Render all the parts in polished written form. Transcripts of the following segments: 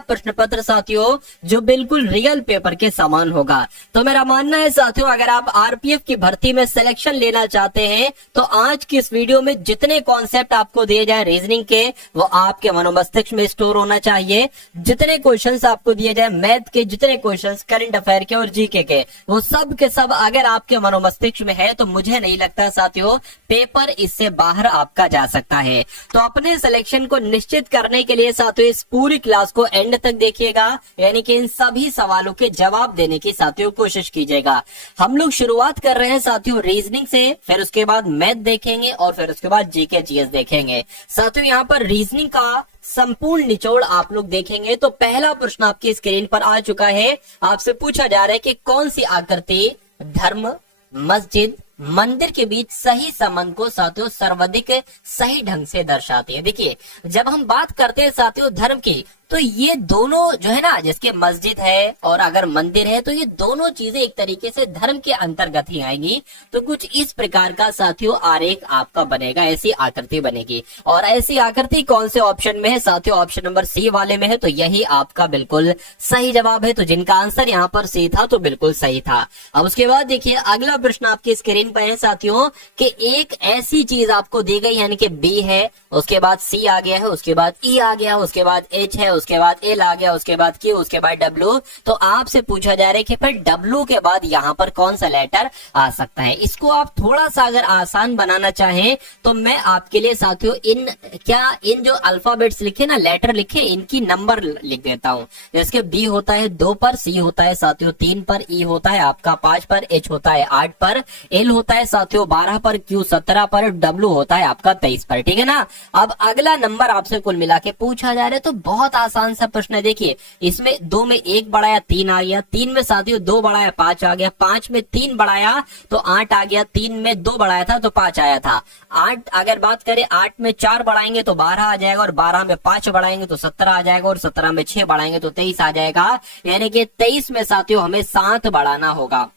प्रश्न पत्र साथियों जो बिल्कुल रियल पेपर के समान होगा। तो मेरा मानना है साथियों, अगर आप आरपीएफ की भर्ती में सिलेक्शन लेना चाहते हैं तो आज की इस वीडियो में जितने कॉन्सेप्ट आपको दिए जाए रीजनिंग के, वो आपके मनोमस्तिष्क में स्टोर होना चाहिए। जितने क्वेश्चंस आपको दिए जाए मैथ के, जितने क्वेश्चंस करंट अफेयर के और जीके के, वो सब के सब अगर आपके मनोमस्तिष्क में है तो मुझे नहीं लगता साथियों पेपर इससे बाहर आपका जा सकता है। तो अपने सिलेक्शन को निश्चित करने के लिए साथियों इस पूरी क्लास को एंड तक देखिएगा, यानी कि इन सभी सवालों के जवाब देने की साथियों कोशिश कीजिएगा। हम लोग शुरुआत कर रहे हैं साथियों रीजनिंग से, फिर उसके बाद मैथ देखेंगे और फिर उसके बाद जीके जीएस देखेंगे। साथियों यहाँ पर रीजनिंग का संपूर्ण निचोड़ आप लोग देखेंगे। तो पहला प्रश्न आपकी स्क्रीन पर आ चुका है। आपसे पूछा जा रहा है कि कौन सी आकृति धर्म, मस्जिद, मंदिर के बीच सही संबंध को साथियों सर्वाधिक सही ढंग से दर्शाती है। देखिए, जब हम बात करते हैं साथियों धर्म की, तो ये दोनों जो है ना, जिसके मस्जिद है और अगर मंदिर है, तो ये दोनों चीजें एक तरीके से धर्म के अंतर्गत ही आएंगी। तो कुछ इस प्रकार का साथियों आरेख आपका बनेगा, ऐसी आकृति बनेगी। और ऐसी आकृति कौन से ऑप्शन में है साथियों? ऑप्शन नंबर सी वाले में है, तो यही आपका बिल्कुल सही जवाब है। तो जिनका आंसर यहाँ पर सी था तो बिल्कुल सही था। अब उसके बाद देखिए अगला प्रश्न आपकी स्क्रीन पर है साथियों कि एक ऐसी चीज आपको दी गई, यानी कि बी है, उसके बाद सी आ गया है, उसके बाद ई आ गया, उसके बाद एच है, उसके बाद एल आ गया, उसके बाद क्यू, उसके बाद डब्ल्यू। तो आपसे पूछा जा रहा है कि फिर डब्ल्यू के बाद यहाँ पर कौन सा लेटर आ सकता है। इसको आप थोड़ा सा अगर आसान बनाना चाहें तो मैं आपके लिए साथियों इन जो अल्फाबेट्स लिखे ना, लेटर लिखे, इनकी नंबर लिख देता हूँ। जैसे बी होता है 2 पर, सी होता है साथियों 3 पर, ई होता है आपका 5 पर, एच होता है 8 पर, एल होता है साथियों 12 पर, क्यू 17 पर, डब्ल्यू होता है आपका 23 पर। ठीक है ना। अब अगला नंबर आपसे कुल मिला के पूछा जा रहा है, तो बहुत आसान सा प्रश्न है। देखिए, इसमें 2 में 1 बढ़ाया 3 आ गया, 3 में साथियों 2 बढ़ाया 5 आ गया, 5 में 3 बढ़ाया तो 8 आ गया, 3 में 2 बढ़ाया था तो 5 आया था। 8 अगर बात करें, 8 में 4 बढ़ाएंगे तो 12 आ जाएगा, और 12 में 5 बढ़ाएंगे तो 17 आ जाएगा, और 17 में 6 बढ़ाएंगे तो 23 आ जाएगा। यानी कि 23 में साथियों हमें 7 बढ़ाना होगा,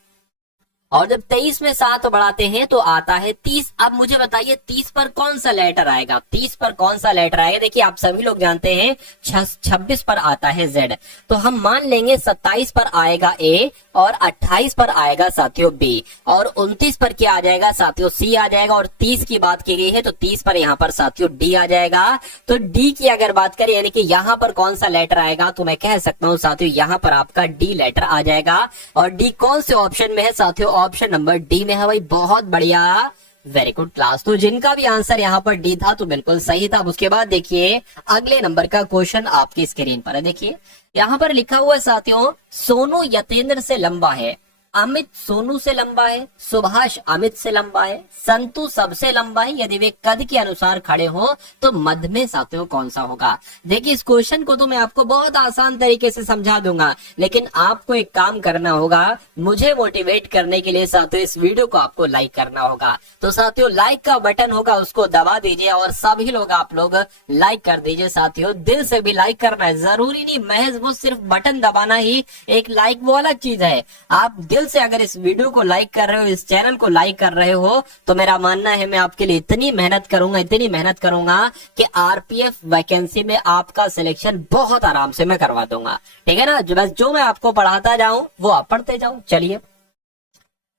और जब 23 में 7 बढ़ाते हैं तो आता है 30। अब मुझे बताइए 30 पर कौन सा लेटर आएगा? 30 पर कौन सा लेटर आएगा? देखिए, आप सभी लोग जानते हैं 26 पर आता है जेड, तो हम मान लेंगे 27 पर आएगा ए, और 28 पर आएगा साथियों बी, और 29 पर क्या आ जाएगा साथियों? सी आ जाएगा। और 30 की बात की गई है तो 30 पर यहाँ पर साथियों डी आ जाएगा। तो डी की अगर बात करें, यानी कि यहाँ पर कौन सा लेटर आएगा, तो मैं कह सकता हूँ साथियों यहाँ पर आपका डी लेटर आ जाएगा। और डी कौन से ऑप्शन में है साथियों? ऑप्शन नंबर डी में है भाई। बहुत बढ़िया, वेरी गुड क्लास। तो जिनका भी आंसर यहाँ पर डी था तो बिल्कुल सही था। उसके बाद देखिए अगले नंबर का क्वेश्चन आपकी स्क्रीन पर है। देखिए यहाँ पर लिखा हुआ है साथियों, सोनू यतेंद्र से लंबा है, अमित सोनू से लंबा है, सुभाष अमित से लंबा है, संतु सबसे लंबा है। यदि वे कद के अनुसार खड़े हो तो मध्य में साथियों कौन सा होगा? देखिए, इस क्वेश्चन को तो मैं आपको बहुत आसान तरीके से समझा दूंगा, लेकिन आपको एक काम करना होगा, मुझे मोटिवेट करने के लिए साथियों इस वीडियो को आपको लाइक करना होगा। तो साथियों लाइक का बटन होगा, उसको दबा दीजिए, और सभी लोग आप लोग लाइक कर दीजिए साथियों। दिल से भी लाइक करना है, जरूरी नहीं महज वो सिर्फ बटन दबाना ही एक लाइक वो अलग चीज है। आप दिल से अगर इस वीडियो को लाइक कर रहे हो, इस चैनल को लाइक कर रहे हो, तो मेरा मानना है मैं आपके लिए इतनी मेहनत करूंगा कि आरपीएफ वैकेंसी में आपका सिलेक्शन बहुत आराम से मैं करवा दूंगा। ठीक है ना। जो मैं आपको पढ़ाता जाऊं वो आप पढ़ते जाओ। चलिए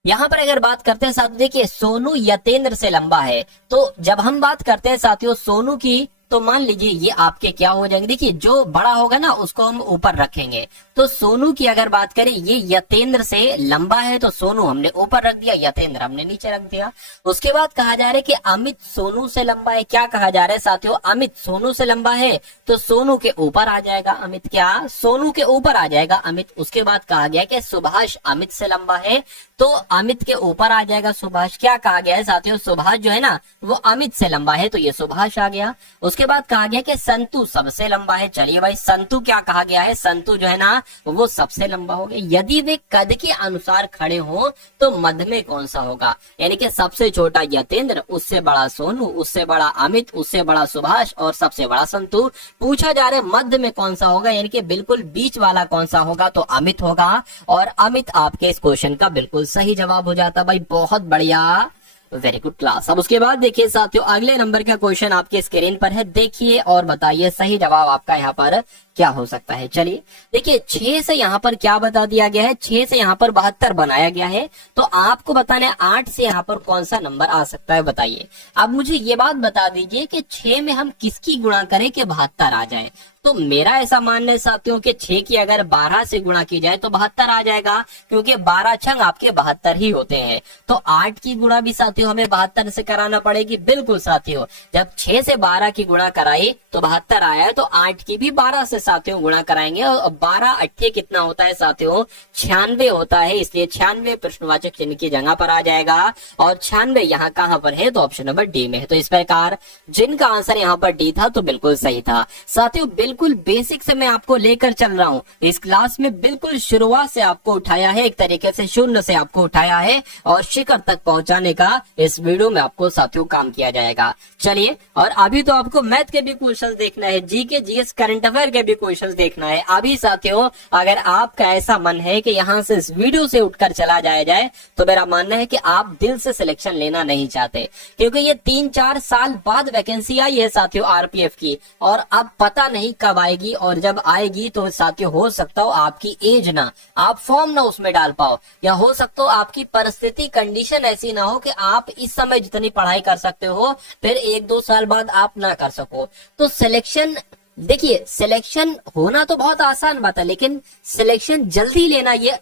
यहाँ पर अगर बात करते हैं साथियों, देखिए सोनू यतेंद्र से लंबा है, तो जब हम बात करते हैं साथियों सोनू की, तो मान लीजिए ये आपके क्या हो जाएंगे? देखिए, जो बड़ा होगा ना उसको हम ऊपर रखेंगे। तो सोनू की अगर बात करें, ये यतेंद्र से लंबा है, तो सोनू हमने ऊपर रख दिया, यतेंद्र हमने नीचे रख दिया। उसके बाद कहा जा रहा है कि अमित सोनू से लंबा है। क्या कहा जा रहा है साथियों? अमित सोनू से लंबा है, तो सोनू के ऊपर आ जाएगा अमित। क्या? सोनू के ऊपर आ जाएगा अमित। उसके बाद कहा गया कि सुभाष अमित से लंबा है, तो अमित के ऊपर आ जाएगा सुभाष। क्या कहा गया है साथियों? सुभाष जो है ना वो अमित से लंबा है, तो ये सुभाष आ गया। उसके बाद कहा गया कि संतु सबसे लंबा है। चलिए भाई, संतु क्या कहा गया है? संतु जो है ना वो सबसे लंबा हो गया। यदि वे कद के अनुसार खड़े हो तो मध्य में कौन सा होगा? यानी कि सबसे छोटा यतेंद्र, उससे बड़ा सोनू, उससे बड़ा अमित, उससे बड़ा सुभाष और सबसे बड़ा संतु। पूछा जा रहा है मध्य में कौन सा होगा, यानी कि बिल्कुल बीच वाला कौन सा होगा? तो अमित होगा, और अमित आपके इस क्वेश्चन का बिल्कुल सही जवाब हो जाता। भाई बहुत बढ़िया, वेरी गुड क्लास। अब उसके बाद देखिए साथियों अगले नंबर का क्वेश्चन आपके स्क्रीन पर है, देखिए और बताइए सही जवाब आपका यहाँ पर क्या हो सकता है। चलिए देखिए 6 से यहाँ पर क्या बता दिया गया है, 6 से यहाँ पर 72 बनाया गया है, तो आपको बताना है 8 से यहाँ पर कौन सा नंबर आ सकता है, बताइए। अब मुझे ये बात बता दीजिए कि 6 में हम किसकी गुणा करें कि 72 आ जाए। तो मेरा ऐसा मानना है साथियों कि 6 की अगर 12 से गुणा की जाए तो 72 आ जाएगा, क्योंकि 12 छंग आपके 72 ही होते हैं। तो 8 की गुणा भी साथियों हमें 72 से कराना पड़ेगी। बिल्कुल साथियों, जब 6 से 12 की गुणा कराई तो 72 आया है, तो 8 की भी 12 से साथियों गुणा कराएंगे, और 12 अट्ठे कितना होता है साथियों, 96 होता है। इसलिए 96 प्रश्नवाचक चिन्ह की जगह पर आ जाएगा, और 96 यहाँ कहाँ पर है, तो ऑप्शन नंबर डी में है। तो इस प्रकार जिनका आंसर यहाँ पर डी था तो बिल्कुल सही था साथियों। बिल्कुल बेसिक से मैं आपको लेकर चल रहा हूँ इस क्लास में, बिल्कुल शुरुआत से आपको उठाया है, एक तरीके से शून्य से आपको उठाया है, और शिखर तक पहुंचाने का इस वीडियो में आपको साथियों काम किया जाएगा। चलिए, और अभी तो आपको मैथ के भी क्वेश्चंस देखना है, जीके जीएस करंट अफेयर के भी क्वेश्चंस देखना है। अभी साथियों अगर आपका ऐसा मन है कि यहाँ से इस वीडियो से उठकर चला जाया जाए, तो मेरा मानना है कि आप दिल से सिलेक्शन लेना नहीं चाहते, क्योंकि ये 3-4 साल बाद वैकेंसी आई है साथियों आरपीएफ की, और अब पता नहीं कब आएगी, और जब आएगी तो साथियों हो सकता हो आपकी एज ना, आप फॉर्म ना उसमें डाल पाओ, या हो सकता हो आपकी परिस्थिति कंडीशन ऐसी ना हो कि आप इस समय जितनी पढ़ाई कर सकते हो फिर 1-2 साल बाद आप ना कर सको। तो सिलेक्शन, देखिए सिलेक्शन होना तो बहुत आसान बात है, लेकिन सिलेक्शन जल्दी लेना ये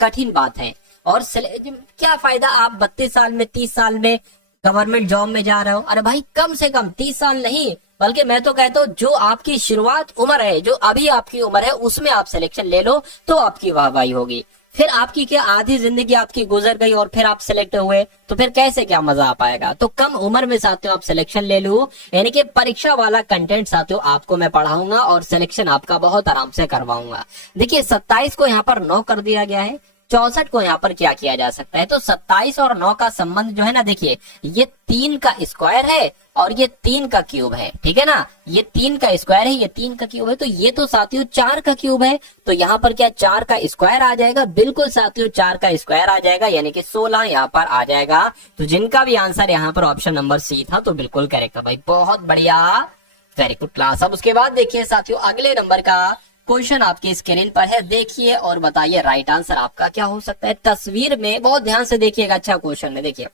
कठिन बात है। और क्या फायदा आप 32 साल में 30 साल में गवर्नमेंट जॉब में जा रहे हो। अरे भाई कम से कम 30 साल नहीं, बल्कि मैं तो कहता हूँ जो आपकी शुरुआत उम्र है, जो अभी आपकी उम्र है, उसमें आप सिलेक्शन ले लो तो आपकी वाहवाही होगी। फिर आपकी क्या आधी जिंदगी आपकी गुजर गई और फिर आप सिलेक्ट हुए, तो फिर कैसे क्या मजा आ पाएगा। तो कम उम्र में साथियों आप सिलेक्शन ले लो, यानी कि परीक्षा वाला कंटेंट साथियों आपको मैं पढ़ाऊंगा और सिलेक्शन आपका बहुत आराम से करवाऊंगा। देखिए 27 को यहाँ पर 9 कर दिया गया है, 64 को यहाँ पर क्या किया जा सकता है। तो 27 और 9 का संबंध जो है ना, देखिए ये 3 का स्क्वायर है और ये 3 का क्यूब है, ठीक है ना, ये 3 का स्क्वायर है, ये 3 का क्यूब है, तो ये तो साथियों 4 का क्यूब है। तो यहाँ पर क्या 4 का स्क्वायर आ जाएगा, बिल्कुल साथियों 4 का स्क्वायर आ जाएगा, यानी कि 16 यहाँ पर आ जाएगा। तो जिनका भी आंसर यहाँ पर ऑप्शन नंबर सी था तो बिल्कुल करेक्ट है भाई, बहुत बढ़िया, वेरी गुड क्लास। अब उसके बाद देखिए साथियों अगले नंबर का क्वेश्चन आपकी स्क्रीन पर है, देखिए और बताइए राइट आंसर आपका क्या हो सकता है। तस्वीर में बहुत ध्यान से देखिएगा, अच्छा क्वेश्चन है। देखिए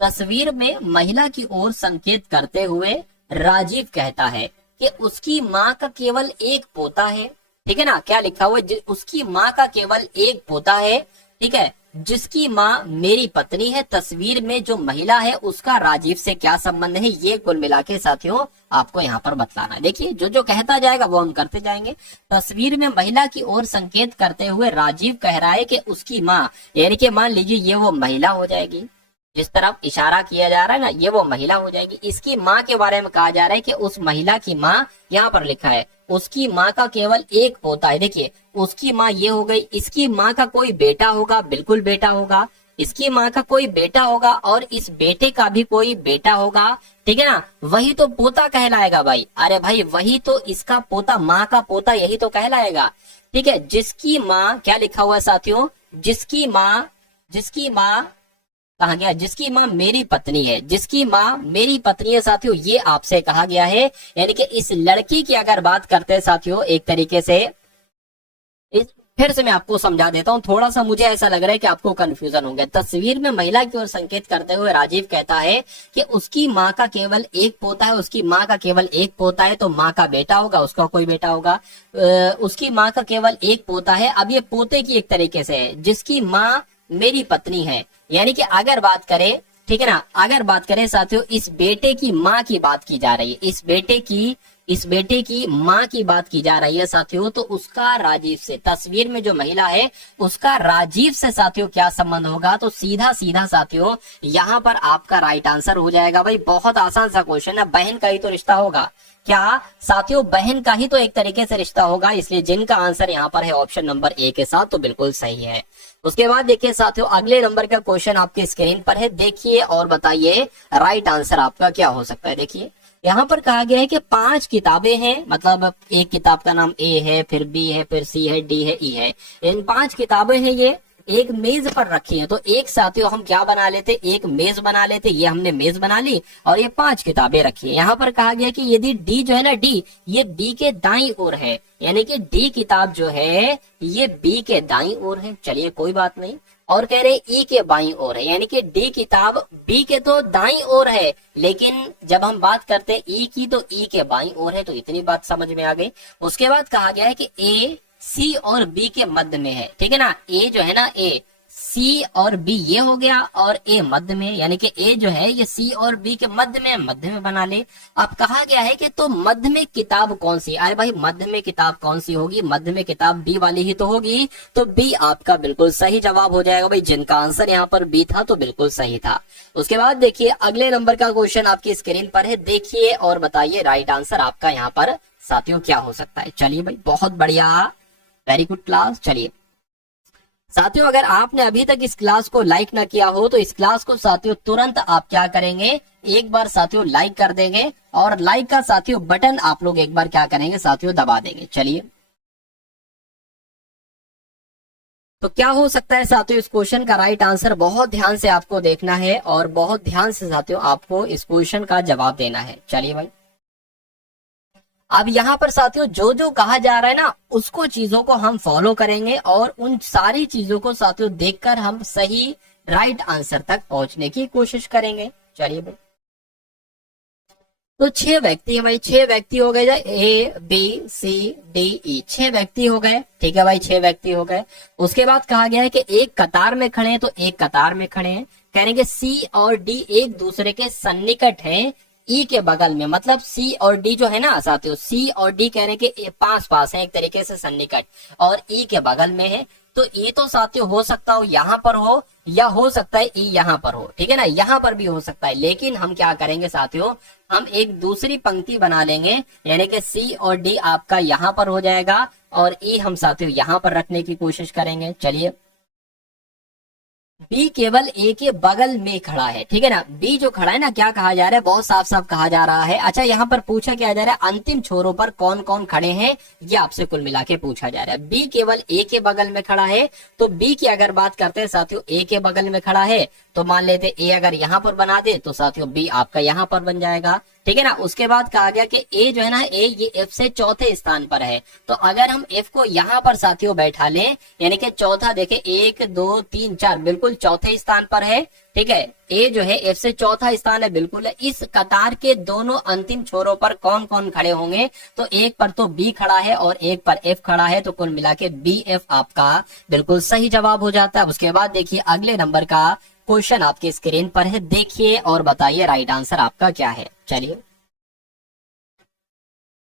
तस्वीर में महिला की ओर संकेत करते हुए राजीव कहता है कि उसकी माँ का केवल एक पोता है, ठीक है ना, क्या लिखा हुआ है, उसकी माँ का केवल एक पोता है, ठीक है, जिसकी माँ मेरी पत्नी है। तस्वीर में जो महिला है उसका राजीव से क्या संबंध है, ये कुल मिला के साथियों आपको यहाँ पर बतलाना है। देखिए जो जो कहता जाएगा वो हम करते जाएंगे। तस्वीर में महिला की ओर संकेत करते हुए राजीव कह रहा है कि उसकी माँ, यानी कि मान लीजिए ये वो महिला हो जाएगी, जिस तरफ इशारा किया जा रहा है ना, ये वो महिला हो जाएगी। इसकी माँ के बारे में कहा जा रहा है कि उस महिला की माँ, यहाँ पर लिखा है उसकी माँ का केवल एक पोता है। देखिए उसकी माँ ये हो गई, इसकी माँ का कोई बेटा होगा, बिल्कुल बेटा होगा, इसकी माँ का कोई बेटा होगा और इस बेटे का भी कोई बेटा होगा, ठीक है ना, वही तो पोता कहलाएगा भाई। अरे भाई वही तो इसका पोता, माँ का पोता यही तो कहलाएगा, ठीक है। जिसकी माँ, क्या लिखा हुआ है साथियों, जिसकी माँ कहा गया, जिसकी माँ मेरी पत्नी है, जिसकी माँ मेरी पत्नी है साथियों, ये आपसे कहा गया है। यानी कि इस लड़की की अगर बात करते हैं साथियों, एक तरीके से फिर से मैं आपको समझा देता हूँ, थोड़ा सा मुझे ऐसा लग रहा है कि आपको कंफ्यूजन हो गया। तस्वीर में महिला की ओर संकेत करते हुए राजीव कहता है कि उसकी माँ का केवल एक पोता है, उसकी माँ का केवल एक पोता है, तो माँ का बेटा होगा, उसका कोई बेटा होगा। उसकी माँ का केवल एक पोता है, अब ये पोते की एक तरीके से है, जिसकी माँ मेरी पत्नी है। यानी कि अगर बात करें, ठीक है ना, अगर बात करें साथियों इस बेटे की माँ की बात की जा रही है, इस बेटे की माँ की बात की जा रही है साथियों, तो उसका राजीव से, तस्वीर में जो महिला है उसका राजीव से साथियों क्या संबंध होगा, तो सीधा सीधा साथियों यहाँ पर आपका राइट आंसर हो जाएगा भाई। बहुत आसान सा क्वेश्चन है, बहन का ही तो रिश्ता होगा, क्या साथियों बहन का ही तो एक तरीके से रिश्ता होगा, इसलिए जिनका आंसर यहाँ पर है ऑप्शन नंबर ए के साथ तो बिल्कुल सही है। उसके बाद देखिए साथियों अगले नंबर का क्वेश्चन आपके स्क्रीन पर है, देखिए और बताइए राइट आंसर आपका क्या हो सकता है। देखिए यहाँ पर कहा गया है कि 5 किताबें हैं, मतलब एक किताब का नाम ए है, फिर बी है, फिर सी है, डी है, ई है, इन 5 किताबें हैं ये, एक मेज पर रखी है। तो एक साथियों हम क्या बना लेते, एक मेज बना लेते। ये हमने मेज बना ली और ये 5 किताबें रखी है। यहाँ पर कहा गया कि यदि डी जो है ना, डी ये बी के दाईं ओर है, यानी कि डी किताब जो है ये बी के दाईं ओर है। चलिए कोई बात नहीं। और कह रहे ई के बाईं ओर है, यानी कि डी किताब बी के तो दाईं ओर है, लेकिन जब हम बात करते हैं ई की तो ई के बाईं ओर है। तो इतनी बात समझ में आ गई। उसके बाद कहा गया है कि ए सी और बी के मध्य में है, ठीक है ना। ए जो है ना, ए सी और बी ये हो गया और ए मध्य में, यानी कि ए जो है ये सी और बी के मध्य में बना ले। अब कहा गया है कि तो मध्य में किताब कौन सी, अरे भाई मध्य में किताब कौन सी होगी, मध्य में किताब बी वाली ही तो होगी। तो बी आपका बिल्कुल सही जवाब हो जाएगा भाई। जिनका आंसर यहाँ पर बी था तो बिल्कुल सही था। उसके बाद देखिए अगले नंबर का क्वेश्चन आपकी स्क्रीन पर है, देखिए और बताइए राइट आंसर आपका यहाँ पर साथियों क्या हो सकता है। चलिए भाई बहुत बढ़िया, वेरी गुड क्लास। चलिए साथियों अगर आपने अभी तक इस क्लास को लाइक ना किया हो तो इस क्लास को साथियों तुरंत आप क्या करेंगे, एक बार साथियों लाइक कर देंगे और लाइक का साथियों बटन आप लोग एक बार क्या करेंगे साथियों दबा देंगे। चलिए तो क्या हो सकता है साथियों इस क्वेश्चन का राइट आंसर, बहुत ध्यान से आपको देखना है और बहुत ध्यान से साथियों आपको इस क्वेश्चन का जवाब देना है। चलिए भाई अब यहाँ पर साथियों जो जो कहा जा रहा है ना उसको चीजों को हम फॉलो करेंगे और उन सारी चीजों को साथियों देखकर हम सही राइट आंसर तक पहुंचने की कोशिश करेंगे। चलिए भाई तो 6 व्यक्ति है भाई, 6 व्यक्ति हो गए, A B C D E, 6 व्यक्ति हो गए, ठीक है भाई 6 व्यक्ति हो गए। उसके बाद कहा गया है कि एक कतार में खड़े हैं, तो एक कतार में खड़े हैं। कहेंगे सी और डी एक दूसरे के सन्निकट हैं ई के बगल में, मतलब सी और डी जो है ना साथियों, सी और डी कह रहे हैं कि पास पास है एक तरीके से सन्निकट और ई के बगल में है। तो ई तो साथियों हो सकता हो यहाँ पर हो या हो सकता है ई यहाँ पर हो, ठीक है ना, यहाँ पर भी हो सकता है। लेकिन हम क्या करेंगे साथियों, हम एक दूसरी पंक्ति बना लेंगे, यानी कि सी और डी आपका यहाँ पर हो जाएगा और ई हम साथियों यहाँ पर रखने की कोशिश करेंगे। चलिए बी केवल ए के बगल में खड़ा है, ठीक है ना। बी जो खड़ा है ना, क्या कहा जा रहा है, बहुत साफ साफ कहा जा रहा है। अच्छा यहाँ पर पूछा क्या जा रहा है, अंतिम छोरों पर कौन कौन खड़े हैं, ये आपसे कुल मिला के पूछा जा रहा है। बी केवल ए के बगल में खड़ा है, तो बी की अगर बात करते हैं साथियों, ए के बगल में खड़ा है तो मान लेते ए अगर यहाँ पर बना दे तो साथियों बी आपका यहाँ पर बन जाएगा, ठीक है ना। उसके बाद कहा गया कि ए जो है ना, ए ये एफ से चौथे स्थान पर है, तो अगर हम एफ को यहाँ पर साथियों बैठा लें, यानी कि चौथा देखे 1 2 3 4 बिल्कुल चौथे स्थान पर है, ठीक है। ए जो है एफ से चौथा स्थान है, बिल्कुल है। इस कतार के दोनों अंतिम छोरों पर कौन कौन खड़े होंगे, तो एक पर तो बी खड़ा है और एक पर एफ खड़ा है, तो कुल मिला के बी एफ आपका बिल्कुल सही जवाब हो जाता है। उसके बाद देखिए अगले नंबर का क्वेश्चन आपके स्क्रीन पर है, देखिए और बताइए राइट आंसर आपका क्या है। चलिए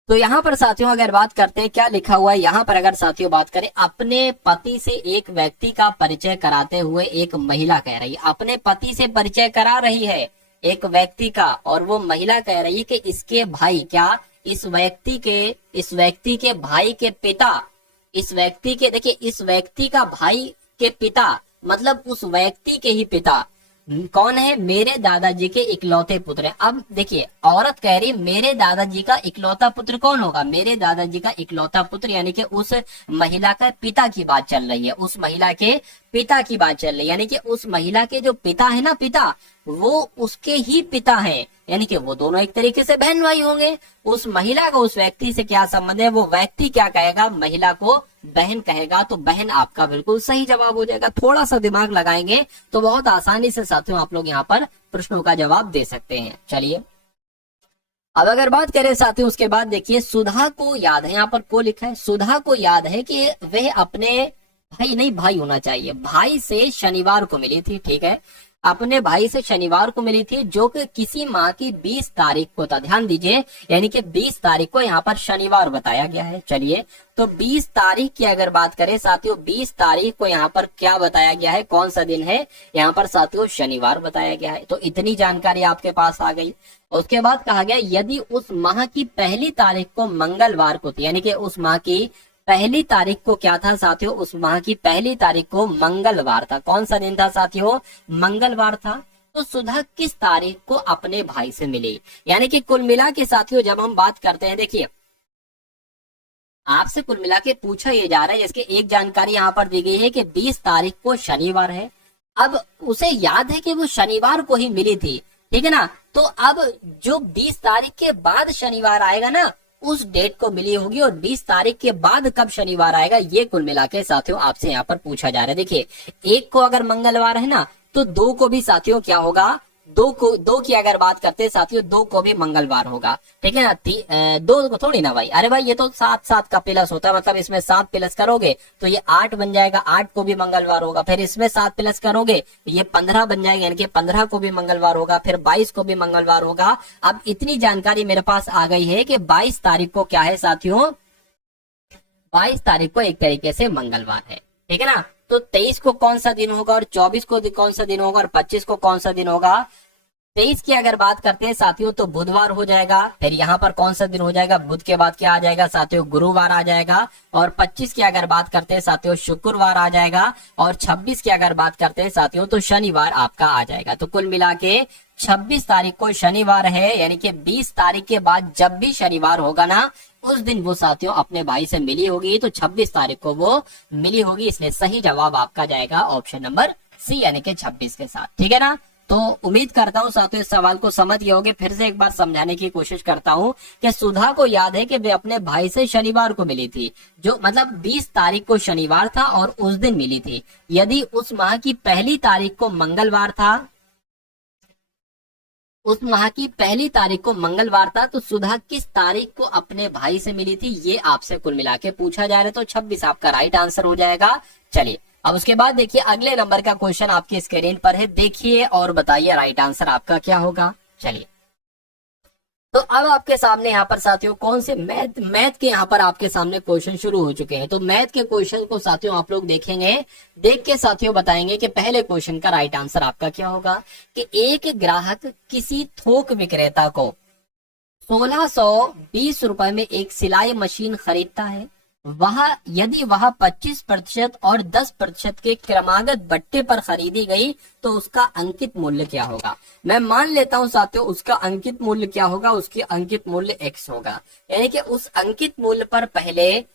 तो यहाँ पर साथियों अगर बात करते हैं क्या लिखा हुआ है, यहाँ पर अगर साथियों बात करें, अपने पति से एक व्यक्ति का परिचय कराते हुए एक महिला कह रही है, अपने पति से परिचय करा रही है एक व्यक्ति का, और वो महिला कह रही है कि इसके भाई, क्या इस व्यक्ति के भाई के पिता, इस व्यक्ति के देखिए इस व्यक्ति का भाई के पिता, मतलब उस व्यक्ति के ही पिता कौन है, मेरे दादाजी के इकलौते पुत्र है। अब देखिए औरत कह रही मेरे दादाजी का इकलौता पुत्र कौन होगा, मेरे दादाजी का इकलौता पुत्र, यानी कि उस महिला का पिता की बात चल रही है, उस महिला के पिता की बात चल रही है, यानी कि उस महिला के जो पिता है ना, पिता वो उसके ही पिता हैं, यानी कि वो दोनों एक तरीके से बहन भाई होंगे। उस महिला का उस व्यक्ति से क्या संबंध है, वो व्यक्ति क्या कहेगा, महिला को बहन कहेगा, तो बहन आपका बिल्कुल सही जवाब हो जाएगा। थोड़ा सा दिमाग लगाएंगे तो बहुत आसानी से साथियों आप लोग यहाँ पर प्रश्नों का जवाब दे सकते हैं। चलिए अब अगर बात करें साथियों, उसके बाद देखिए सुधा को याद है, यहाँ पर को लिखा है, सुधा को याद है कि वह अपने भाई होना चाहिए, भाई से शनिवार को मिली थी, ठीक है, अपने भाई से शनिवार को मिली थी, जो कि किसी माह की 20 तारीख को था। ध्यान दीजिए, यानी कि 20 तारीख को यहाँ पर शनिवार बताया गया है। चलिए तो 20 तारीख की अगर बात करें साथियों, 20 तारीख को यहाँ पर क्या बताया गया है, कौन सा दिन है, यहाँ पर साथियों शनिवार बताया गया है। तो इतनी जानकारी आपके पास आ गई। उसके बाद कहा गया यदि उस माह की पहली तारीख को मंगलवार को थी, यानी कि उस माह की पहली तारीख को क्या था साथियों, उस माह की पहली तारीख को मंगलवार था। कौन सा दिन था साथियों, मंगलवार था। तो सुधा किस तारीख को अपने भाई से मिली, यानी कि कुल मिला के साथियों जब हम बात करते हैं, देखिए आपसे कुल मिला के पूछा ये जा रहा है, जिसकी एक जानकारी यहाँ पर दी गई है कि 20 तारीख को शनिवार है। अब उसे याद है कि वो शनिवार को ही मिली थी, ठीक है ना। तो अब जो 20 तारीख के बाद शनिवार आएगा ना, उस डेट को मिली होगी, और 20 तारीख के बाद कब शनिवार आएगा ये कुल मिला के साथियों आपसे यहाँ पर पूछा जा रहा है। देखिए, एक को अगर मंगलवार है ना, तो दो को भी साथियों क्या होगा, दो की अगर बात करते हैं साथियों, दो को भी मंगलवार होगा, ठीक है ना। दो को थोड़ी ना भाई, अरे भाई ये तो 7 का प्लस होता है, मतलब इसमें 7 प्लस करोगे तो ये 8 बन जाएगा, 8 को भी मंगलवार होगा। फिर इसमें 7 प्लस करोगे तो ये 15 बन जाएगा, यानी कि 15 को भी मंगलवार होगा। फिर 22 को भी मंगलवार होगा। अब इतनी जानकारी मेरे पास आ गई है कि 22 तारीख को क्या है साथियों, 22 तारीख को एक तरीके से मंगलवार है, ठीक है ना। तो 23 को कौन सा दिन होगा, और 24 को कौन सा दिन होगा, और 25 को कौन सा दिन होगा। 23 की अगर बात करते हैं साथियों तो बुधवार हो जाएगा। फिर यहाँ पर कौन सा दिन हो जाएगा, बुध के बाद क्या आ जाएगा साथियों, गुरुवार आ जाएगा। और 25 की अगर बात करते हैं साथियों, शुक्रवार आ जाएगा। और 26 की अगर बात करते हैं साथियों तो शनिवार आपका आ जाएगा। तो कुल मिला के 26 तारीख को शनिवार है, यानी कि 20 तारीख के बाद जब भी शनिवार होगा ना, उस दिन वो साथियों अपने भाई से मिली होगी, तो 26 तारीख को वो मिली होगी। इसलिए सही जवाब आपका जाएगा ऑप्शन नंबर सी, यानी कि 26 के साथ, ठीक है ना। तो उम्मीद करता हूं साथियों इस सवाल को समझ गए होंगे। फिर से एक बार समझाने की कोशिश करता हूं कि सुधा को याद है कि वे अपने भाई से शनिवार को मिली थी, जो मतलब 20 तारीख को शनिवार था और उस दिन मिली थी। यदि उस माह की पहली तारीख को मंगलवार था, उस माह की पहली तारीख को मंगलवार था, तो सुधा किस तारीख को अपने भाई से मिली थी, ये आपसे कुल मिला के पूछा जा रहा है। तो 26 आपका राइट आंसर हो जाएगा। चलिए अब उसके बाद देखिए अगले नंबर का क्वेश्चन आपकी स्क्रीन पर है, देखिए और बताइए राइट आंसर आपका क्या होगा। चलिए तो अब आपके सामने यहाँ पर साथियों कौन से मैथ के यहाँ पर आपके सामने क्वेश्चन शुरू हो चुके हैं। तो मैथ के क्वेश्चन को साथियों आप लोग देखेंगे, देख के साथियों बताएंगे कि पहले क्वेश्चन का राइट आंसर आपका क्या होगा। कि एक ग्राहक किसी थोक विक्रेता को 1620 रुपए में एक सिलाई मशीन खरीदता है। यदि वह 25% और 10% के क्रमागत बट्टे पर खरीदी गई तो उसका अंकित मूल्य क्या होगा। मैं मान लेता हूं साथियों उसका अंकित मूल्य क्या होगा, उसकी अंकित मूल्य x होगा। यानी कि उस अंकित मूल्य पर पहले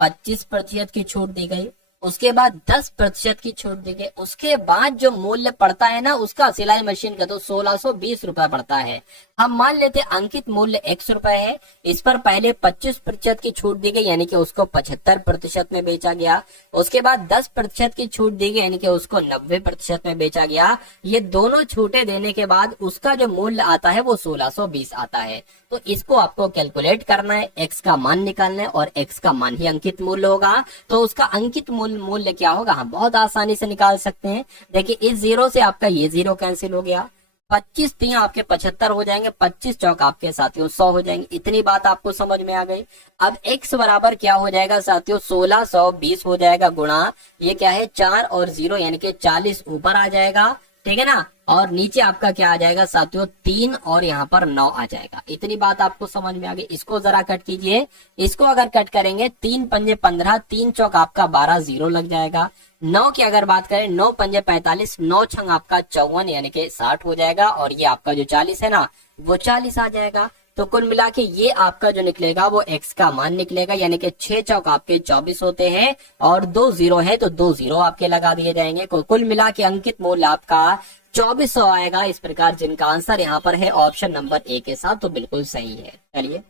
25% की छूट दी गई, उसके बाद 10% की छूट दी गई, उसके बाद जो मूल्य पड़ता है ना उसका सिलाई मशीन का तो 1620 रुपए पड़ता है। हम मान लेते अंकित मूल्य x रुपए है, इस पर पहले 25% की छूट दी गई यानी कि उसको 75% में बेचा गया। उसके बाद 10% की छूट दी गई यानी कि उसको 90% में बेचा गया। ये दोनों छूटे देने के बाद उसका जो मूल्य आता है वो 1620 आता है। तो इसको आपको कैलकुलेट करना है, x का मान निकालना है और x का मान ही अंकित मूल्य होगा। तो उसका अंकित मूल्य क्या होगा, हम बहुत आसानी से निकाल सकते हैं। देखिए इस जीरो से आपका ये जीरो कैंसिल हो गया, 25 3 आपके 75 हो जाएंगे, 25 चौक आपके साथियों 100 हो जाएंगे। इतनी बात आपको समझ में आ गई। अब x बराबर क्या हो जाएगा साथियों, 1620 हो जाएगा गुणा ये क्या है 4 और 0 यानी कि 40 ऊपर आ जाएगा, ठीक है ना। और नीचे आपका क्या आ जाएगा साथियों 3 और यहाँ पर 9 आ जाएगा। इतनी बात आपको समझ में आ गई। इसको जरा कट कीजिए, इसको अगर कट करेंगे 3 पंजे 15, 3 चौक आपका 12, 0 लग जाएगा। 9 की अगर बात करें 9 पंजे 45, 9 छंग आपका 54 यानी कि 60 हो जाएगा। और ये आपका जो 40 है ना वो 40 आ जाएगा। तो कुल मिला के ये आपका जो निकलेगा वो x का मान निकलेगा, यानी कि 6 चौक आपके 24 होते हैं और 2 0 है तो 2 0 आपके लगा दिए जाएंगे। कुल मिला के अंकित मूल्य आपका 2400 आएगा। इस प्रकार जिनका आंसर यहाँ पर है ऑप्शन नंबर ए के साथ, तो बिल्कुल सही है। चलिए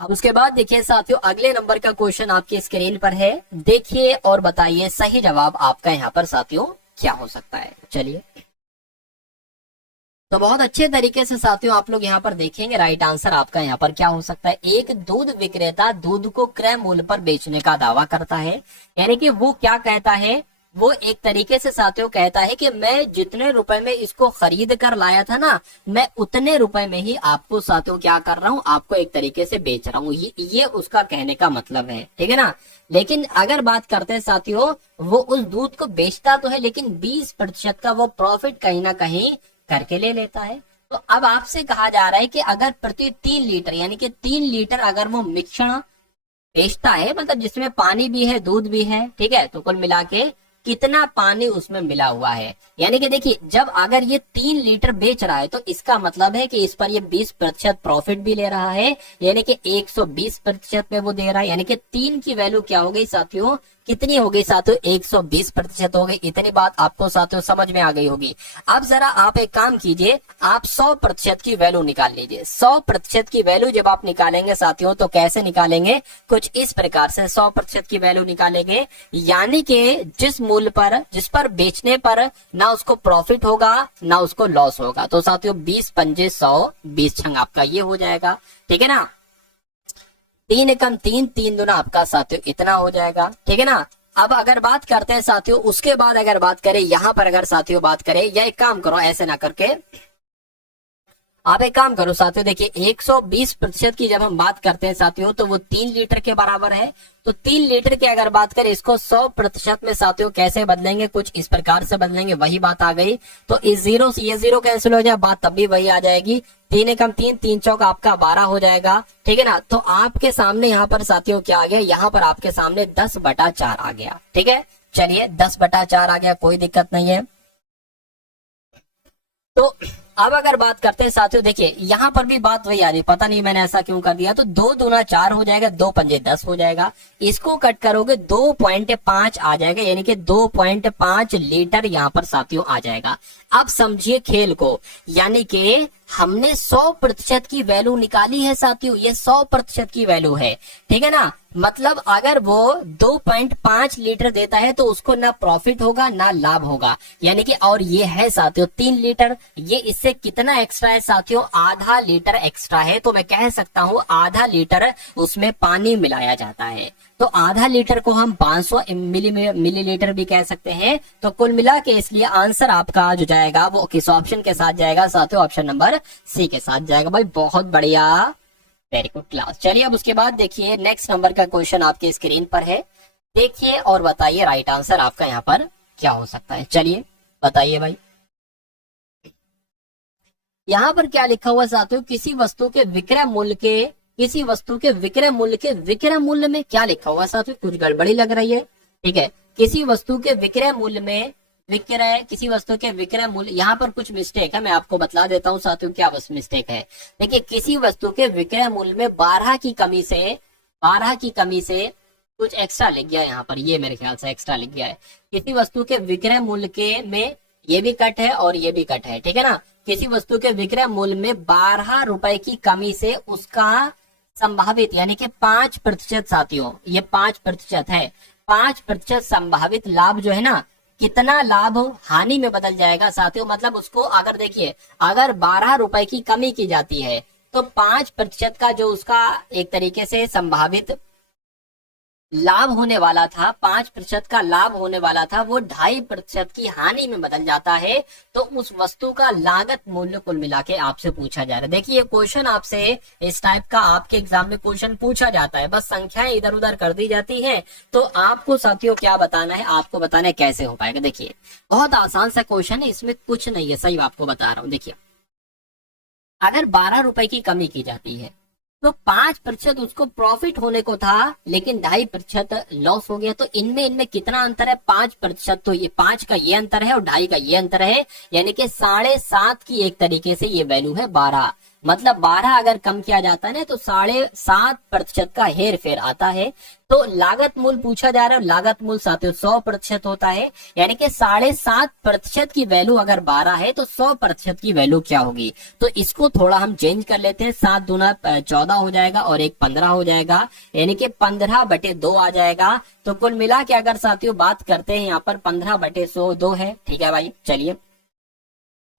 अब उसके बाद देखिए साथियों अगले नंबर का क्वेश्चन आपकी स्क्रीन पर है, देखिए और बताइए सही जवाब आपका यहाँ पर साथियों क्या हो सकता है। चलिए तो बहुत अच्छे तरीके से साथियों आप लोग यहाँ पर देखेंगे राइट आंसर आपका यहाँ पर क्या हो सकता है। एक दूध विक्रेता दूध को क्रय मूल्य पर बेचने का दावा करता है, यानी कि वो क्या कहता है, वो एक तरीके से साथियों कहता है कि मैं जितने रुपए में इसको खरीद कर लाया था ना, मैं उतने रुपए में ही आपको साथियों क्या कर रहा हूँ, आपको एक तरीके से बेच रहा हूँ। ये उसका कहने का मतलब है, ठीक है ना। लेकिन अगर बात करते हैं साथियों वो उस दूध को बेचता तो है लेकिन 20% का वो प्रॉफिट कहीं ना कहीं करके ले लेता है। तो अब आपसे कहा जा रहा है कि अगर प्रति 3 लीटर यानी कि 3 लीटर अगर वो मिश्रण बेचता है, मतलब जिसमें पानी भी है दूध भी है, ठीक है, तो कुल मिला के कितना पानी उसमें मिला हुआ है। यानी कि देखिए, जब अगर ये 3 लीटर बेच रहा है तो इसका मतलब है कि इस पर ये 20% प्रॉफिट भी ले रहा है, यानी कि 120% में वो दे रहा है। यानी कि 3 की वैल्यू क्या हो गई साथियों, कितनी हो गई साथियों, 120% हो गई। इतनी बात आपको साथियों समझ में आ गई होगी। अब जरा आप एक काम कीजिए, आप 100% की वैल्यू निकाल लीजिए। 100% की वैल्यू जब आप निकालेंगे साथियों तो कैसे निकालेंगे, कुछ इस प्रकार से 100% की वैल्यू निकालेंगे। यानी कि जिस मूल्य पर, जिस पर बेचने पर ना उसको प्रॉफिट होगा ना उसको लॉस होगा। तो साथियों 20 पंजे 100, 20 छंग आपका ये हो जाएगा, ठीक है ना। 3 एकम 3, 3 दूना आपका साथियों इतना हो जाएगा, ठीक है ना। अब अगर बात करते हैं साथियों, उसके बाद अगर बात करें यहां पर, अगर साथियों बात करें, या एक काम करो ऐसे ना करके, आप एक काम करो साथियों, देखिए 120% की जब हम बात करते हैं साथियों तो वो 3 लीटर के बराबर है। तो 3 लीटर की अगर बात करें, इसको 100% में साथियों कैसे बदलेंगे, कुछ इस प्रकार से बदलेंगे, वही बात आ गई। तो इस जीरो से ये जीरो कैंसिल हो जाए, बात तब भी वही आ जाएगी। 3 एकम 3, 3 चौक आपका 12 हो जाएगा, ठीक है ना। तो आपके सामने यहाँ पर साथियों क्या आ गया, यहाँ पर आपके सामने 10/4 आ गया, ठीक है। चलिए 10/4 आ गया, कोई दिक्कत नहीं है। तो अब अगर बात करते हैं साथियों, देखिए यहां पर भी बात वही आ रही, पता नहीं मैंने ऐसा क्यों कर दिया। तो 2 दूना 4 हो जाएगा, 2 पंजे 10 हो जाएगा। इसको कट करोगे 2.5 आ जाएगा, यानी कि 2.5 लीटर यहां पर साथियों आ जाएगा। अब समझिए खेल को, यानी कि हमने 100% की वैल्यू निकाली है साथियों, ये 100% की वैल्यू है, ठीक है ना। मतलब अगर वो 2.5 लीटर देता है तो उसको ना प्रॉफिट होगा ना लाभ होगा, यानी कि, और ये है साथियों 3 लीटर, ये इससे कितना एक्स्ट्रा है साथियों, आधा लीटर एक्स्ट्रा है। तो मैं कह सकता हूं आधा लीटर उसमें पानी मिलाया जाता है। तो आधा लीटर को हम 500 मिलीलीटर भी कह सकते हैं। तो कुल मिला के इसलिए आंसर आपका जो जाएगा वो किस ऑप्शन के साथ जाएगा साथियों, ऑप्शन नंबर सी के साथ जाएगा। भाई बहुत बढ़िया, वेरी गुड क्लास। चलिए अब उसके बाद देखिए नेक्स्ट नंबर का क्वेश्चन आपके स्क्रीन पर है, देखिए और बताइए राइट आंसर आपका यहाँ पर क्या हो सकता है। चलिए बताइए भाई, यहाँ पर क्या लिखा हुआ साथियों, किसी वस्तु के विक्रय मूल्य के, किसी वस्तु के विक्रय मूल्य के विक्रय मूल्य में क्या लिखा हुआ साथियों, कुछ गड़बड़ी लग रही है, ठीक है। किसी वस्तु के विक्रय मूल्य में, विक्रय, किसी वस्तु के विक्रय मूल्य, यहाँ पर कुछ मिस्टेक है, मैं आपको बतला देता हूँ साथियों क्या बस मिस्टेक है। देखिए किसी वस्तु के विक्रय मूल्य में 12 की कमी से, 12 की कमी से कुछ एक्स्ट्रा लिख गया यहाँ पर, ये मेरे ख्याल से एक्स्ट्रा लिख गया है। किसी वस्तु के विक्रय मूल्य के में ये भी कट है और ये भी कट है, ठीक है ना। किसी वस्तु के विक्रय मूल्य में 12 रुपए की कमी से उसका संभावित, यानी कि 5% साथियों, ये 5% है, 5% संभावित लाभ जो है ना, कितना लाभ हानि में बदल जाएगा साथियों। मतलब उसको अगर देखिए, अगर 12 रुपए की कमी की जाती है तो 5% का जो उसका एक तरीके से संभावित लाभ होने वाला था, 5% का लाभ होने वाला था, वो 2.5% की हानि में बदल जाता है। तो उस वस्तु का लागत मूल्य कुल मिला के आपसे पूछा जा रहा है। देखिए ये क्वेश्चन आपसे इस टाइप का आपके एग्जाम में क्वेश्चन पूछा जाता है, बस संख्याएं इधर उधर कर दी जाती हैं। तो आपको साथियों क्या बताना है, आपको बताना है कैसे हो पाएगा। देखिए बहुत आसान सा क्वेश्चन है, इसमें कुछ नहीं है, सही आपको बता रहा हूं। देखिए अगर 12 रुपए की कमी की जाती है तो 5% उसको प्रॉफिट होने को था, लेकिन 2.5% लॉस हो गया। तो इनमें इनमें कितना अंतर है, 5%। तो ये 5 का ये अंतर है और 2.5 का ये अंतर है, यानी कि 7.5 की एक तरीके से ये वैल्यू है 12। मतलब 12 अगर कम किया जाता है ना तो 7.5% का हेर फेर आता है। तो लागत मूल्य पूछा जा रहा है, लागत मूल्य साथियों 100% होता है, यानी कि 7.5% की वैल्यू अगर 12 है तो 100% की वैल्यू क्या होगी। तो इसको थोड़ा हम चेंज कर लेते हैं, 7 दूना 14 हो जाएगा और 1 15 हो जाएगा, यानी कि 15/2 आ जाएगा। तो कुल मिला के अगर साथियों बात करते हैं यहाँ पर 15/102 है, ठीक है भाई। चलिए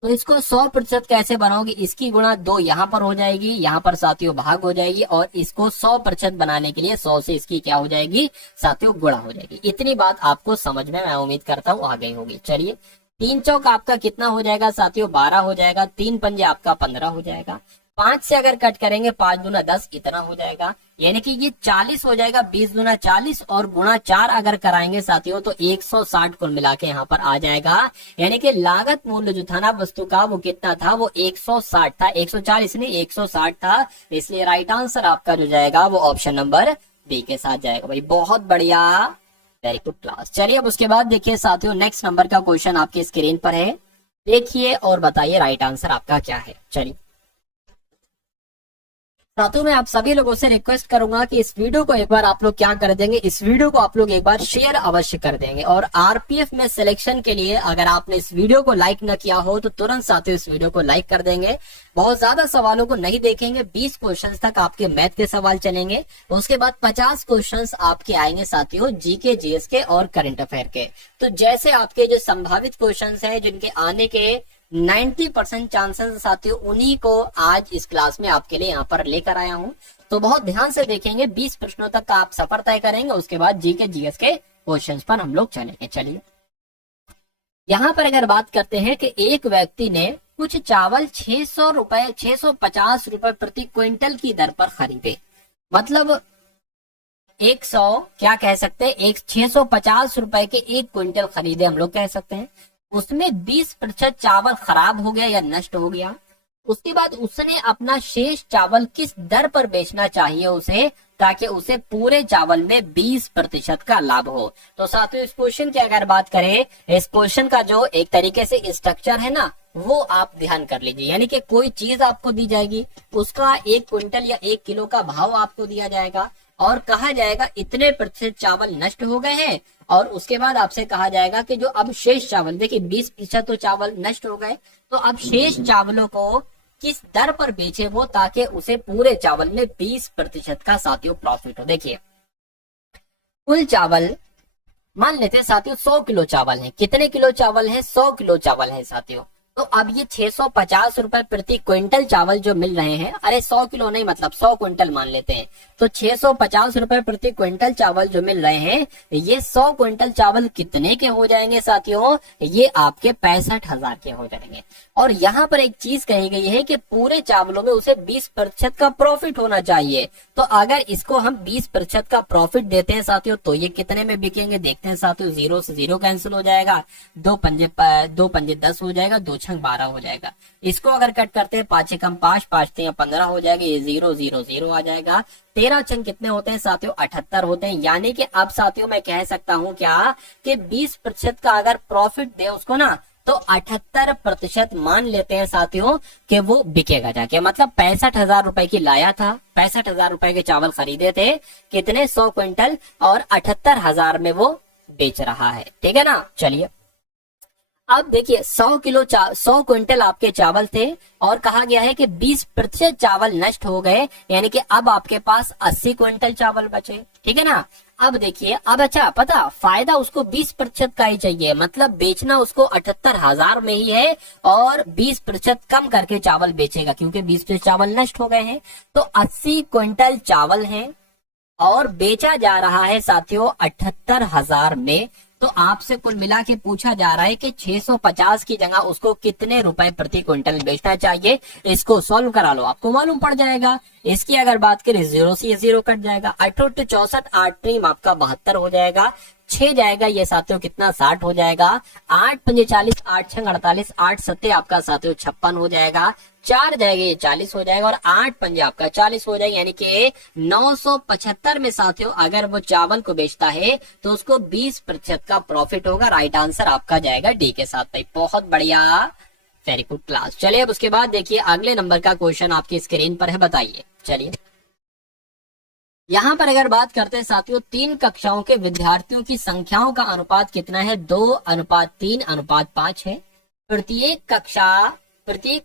तो इसको 100% कैसे बनाओगे, इसकी गुणा 2 यहाँ पर हो जाएगी, यहाँ पर साथियों भाग हो जाएगी, और इसको 100% बनाने के लिए 100 से इसकी क्या हो जाएगी साथियों, गुणा हो जाएगी। इतनी बात आपको समझ में मैं उम्मीद करता हूँ आ गई होगी। चलिए 3 चौक आपका कितना हो जाएगा साथियों, 12 हो जाएगा, 3 पंजे आपका 15 हो जाएगा, 5 से अगर कट करेंगे 5 दूना 10 इतना हो जाएगा, यानी कि ये 40 हो जाएगा, 20 दूना 40 और गुणा 4 अगर कराएंगे साथियों तो 160 कुल मिला के यहाँ पर आ जाएगा। यानी कि लागत मूल्य जो था ना वस्तु का वो कितना था, वो 160 था, 140 नहीं 160 था। इसलिए राइट आंसर आपका जो जाएगा वो ऑप्शन नंबर बी के साथ जाएगा। भाई बहुत बढ़िया, वेरी गुड क्लास। चलिए अब उसके बाद देखिए साथियों, नेक्स्ट नंबर का क्वेश्चन आपकी स्क्रीन पर है, देखिए और बताइए राइट आंसर आपका क्या है। चलिए साथियों, मैं आप सभी लोगों से रिक्वेस्ट करूंगा कि इस वीडियो को एक बार आप लोग क्या कर देंगे, इस वीडियो को आप लोग एक बार शेयर अवश्य कर देंगे। और आरपीएफ में सिलेक्शन के लिए अगर आपने इस वीडियो को लाइक न किया हो तो तुरंत साथियों इस वीडियो को लाइक कर देंगे। बहुत ज्यादा सवालों को नहीं देखेंगे, 20 क्वेश्चन तक आपके मैथ के सवाल चलेंगे, उसके बाद 50 क्वेश्चन आपके आएंगे साथियों जीके, जीएस के और करंट अफेयर के। तो जैसे आपके जो संभावित क्वेश्चन है जिनके आने के 90% चांसेस साथियों, उन्हीं को आज इस क्लास में आपके लिए यहाँ पर लेकर आया हूँ। तो बहुत ध्यान से देखेंगे, 20 प्रश्नों तक का आप सफर तय करेंगे, उसके बाद जीके जीएस के क्वेश्चंस पर हम लोग चलेंगे। चलिए यहाँ पर अगर बात करते हैं कि एक व्यक्ति ने कुछ चावल 650 रुपए प्रति क्विंटल की दर पर खरीदे, मतलब 100 क्या कह सकते हैं, 650 रुपए के 1 क्विंटल खरीदे हम लोग कह सकते हैं। उसमें 20% चावल खराब हो गया या नष्ट हो गया, उसके बाद उसने अपना शेष चावल किस दर पर बेचना चाहिए उसे, ताकि उसे पूरे चावल में 20% का लाभ हो। तो साथियों इस क्वेश्चन की अगर बात करें, इस क्वेश्चन का जो एक तरीके से स्ट्रक्चर है ना, वो आप ध्यान कर लीजिए। यानी कि कोई चीज आपको दी जाएगी, उसका 1 क्विंटल या 1 किलो का भाव आपको दिया जाएगा और कहा जाएगा इतने प्रतिशत चावल नष्ट हो गए हैं, और उसके बाद आपसे कहा जाएगा कि जो अब शेष चावल, देखिए 20% तो चावल नष्ट हो गए, तो अब शेष चावलों को किस दर पर बेचे वो, ताकि उसे पूरे चावल में 20% का साथियों प्रॉफिट हो। देखिए कुल चावल मान लेते हैं साथियों 100 किलो चावल है। कितने किलो चावल है? 100 किलो चावल है साथियों। तो अब ये 650 रुपए प्रति क्विंटल चावल जो मिल रहे हैं, अरे 100 किलो नहीं मतलब 100 क्विंटल मान लेते हैं, तो 650 रुपए प्रति क्विंटल चावल जो मिल रहे हैं, ये 100 क्विंटल चावल कितने के हो जाएंगे साथियों? ये आपके 65,000 के हो जाएंगे। और यहाँ पर एक चीज कही गई है कि पूरे चावलों में उसे 20% का प्रॉफिट होना चाहिए। तो अगर इसको हम 20% का प्रॉफिट देते हैं साथियों, तो ये कितने में बिकेंगे देखते हैं साथियों। 0 से 0 कैंसिल हो जाएगा, 2 पंजे 10 हो जाएगा, 2 छंग 12 हो जाएगा। इसको अगर कट करते हैं 5 कम 5, 5 3 15 हो जाएगा, ये 0 0 0 आ जाएगा। 13 छंग कितने होते हैं साथियों? 78 होते हैं। यानी कि अब साथियों मैं कह सकता हूँ क्या कि 20% का अगर प्रॉफिट दे उसको ना, तो 78% मान लेते हैं साथियों कि वो बिकेगा जाके। मतलब 65,000 रुपए की लाया था, 65,000 रुपए के चावल खरीदे थे, कितने? 100 क्विंटल, और 78,000 में वो बेच रहा है। ठीक है ना। चलिए अब देखिए 100 क्विंटल आपके चावल थे और कहा गया है कि 20% चावल नष्ट हो गए, यानी कि अब आपके पास 80 क्विंटल चावल बचे। ठीक है ना। अब देखिए, अब अच्छा पता फायदा उसको 20% का ही चाहिए, मतलब बेचना उसको 78,000 में ही है और 20% कम करके चावल बेचेगा, क्योंकि 20% चावल नष्ट हो गए हैं। तो 80 क्विंटल चावल है और बेचा जा रहा है साथियों 78,000 में। तो आपसे कुल मिला के पूछा जा रहा है कि 650 की जगह उसको कितने रुपए प्रति क्विंटल बेचना चाहिए। इसको सॉल्व करा लो, आपको मालूम पड़ जाएगा। इसकी अगर बात करें 0 से 0 कट जाएगा, 8 64, 8 3 आपका 72 हो जाएगा, 6 जाएगा ये साथियों कितना 60 हो जाएगा, 8 पंजे 40, 8 छंग 48, 8 सत्ते आपका साथियों 56 हो जाएगा, 4 जाएगा ये 40 हो जाएगा और 8 पंजे आपका 40 हो जाएगा। यानी कि 975 में साथियों अगर वो चावल को बेचता है तो उसको 20% का प्रॉफिट होगा। राइट आंसर आपका जाएगा डी के साथ। भाई बहुत बढ़िया, वेरी गुड क्लास। चलिए अब उसके बाद देखिए अगले नंबर का क्वेश्चन आपकी स्क्रीन पर है, बताइए। चलिए यहाँ पर अगर बात करते हैं साथियों, 3 कक्षाओं के विद्यार्थियों की संख्याओं का अनुपात कितना है? 2:3:5 है। प्रत्येक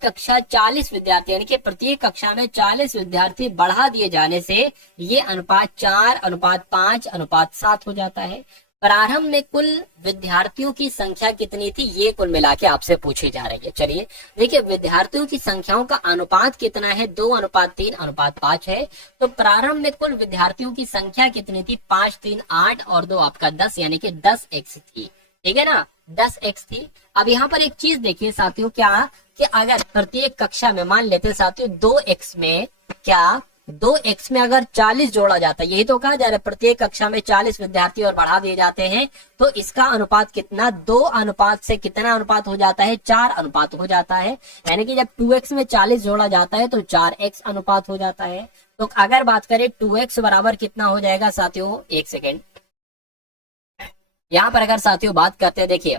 कक्षा 40 विद्यार्थी, यानी कि प्रत्येक कक्षा में 40 विद्यार्थी बढ़ा दिए जाने से ये अनुपात 4:5:7 हो जाता है। प्रारंभ में कुल विद्यार्थियों की संख्या कितनी थी, ये कुल मिला के आपसे पूछी जा रही है। चलिए देखिए, विद्यार्थियों की संख्याओं का अनुपात कितना है? 2:3:5 है। तो प्रारंभ में कुल विद्यार्थियों की संख्या कितनी थी? 5 3 8 और 2 आपका 10, यानी कि 10x थी। ठीक है ना, 10x थी। अब यहाँ पर एक चीज देखिए साथियों, क्या कि अगर प्रत्येक कक्षा में मान लेते साथियों 2x में, क्या 2x में अगर 40 जोड़ा जाता है, यही तो कहा जा रहा है प्रत्येक कक्षा में 40 विद्यार्थी और बढ़ा दिए जाते हैं, तो इसका अनुपात कितना? 2 अनुपात से कितना अनुपात हो जाता है? 4 अनुपात हो जाता है। यानी कि जब 2x में 40 जोड़ा जाता है तो 4x अनुपात हो जाता है। तो अगर बात करें 2x बराबर कितना हो जाएगा साथियों, एक सेकेंड, यहाँ पर अगर साथियों बात करते हैं, देखिए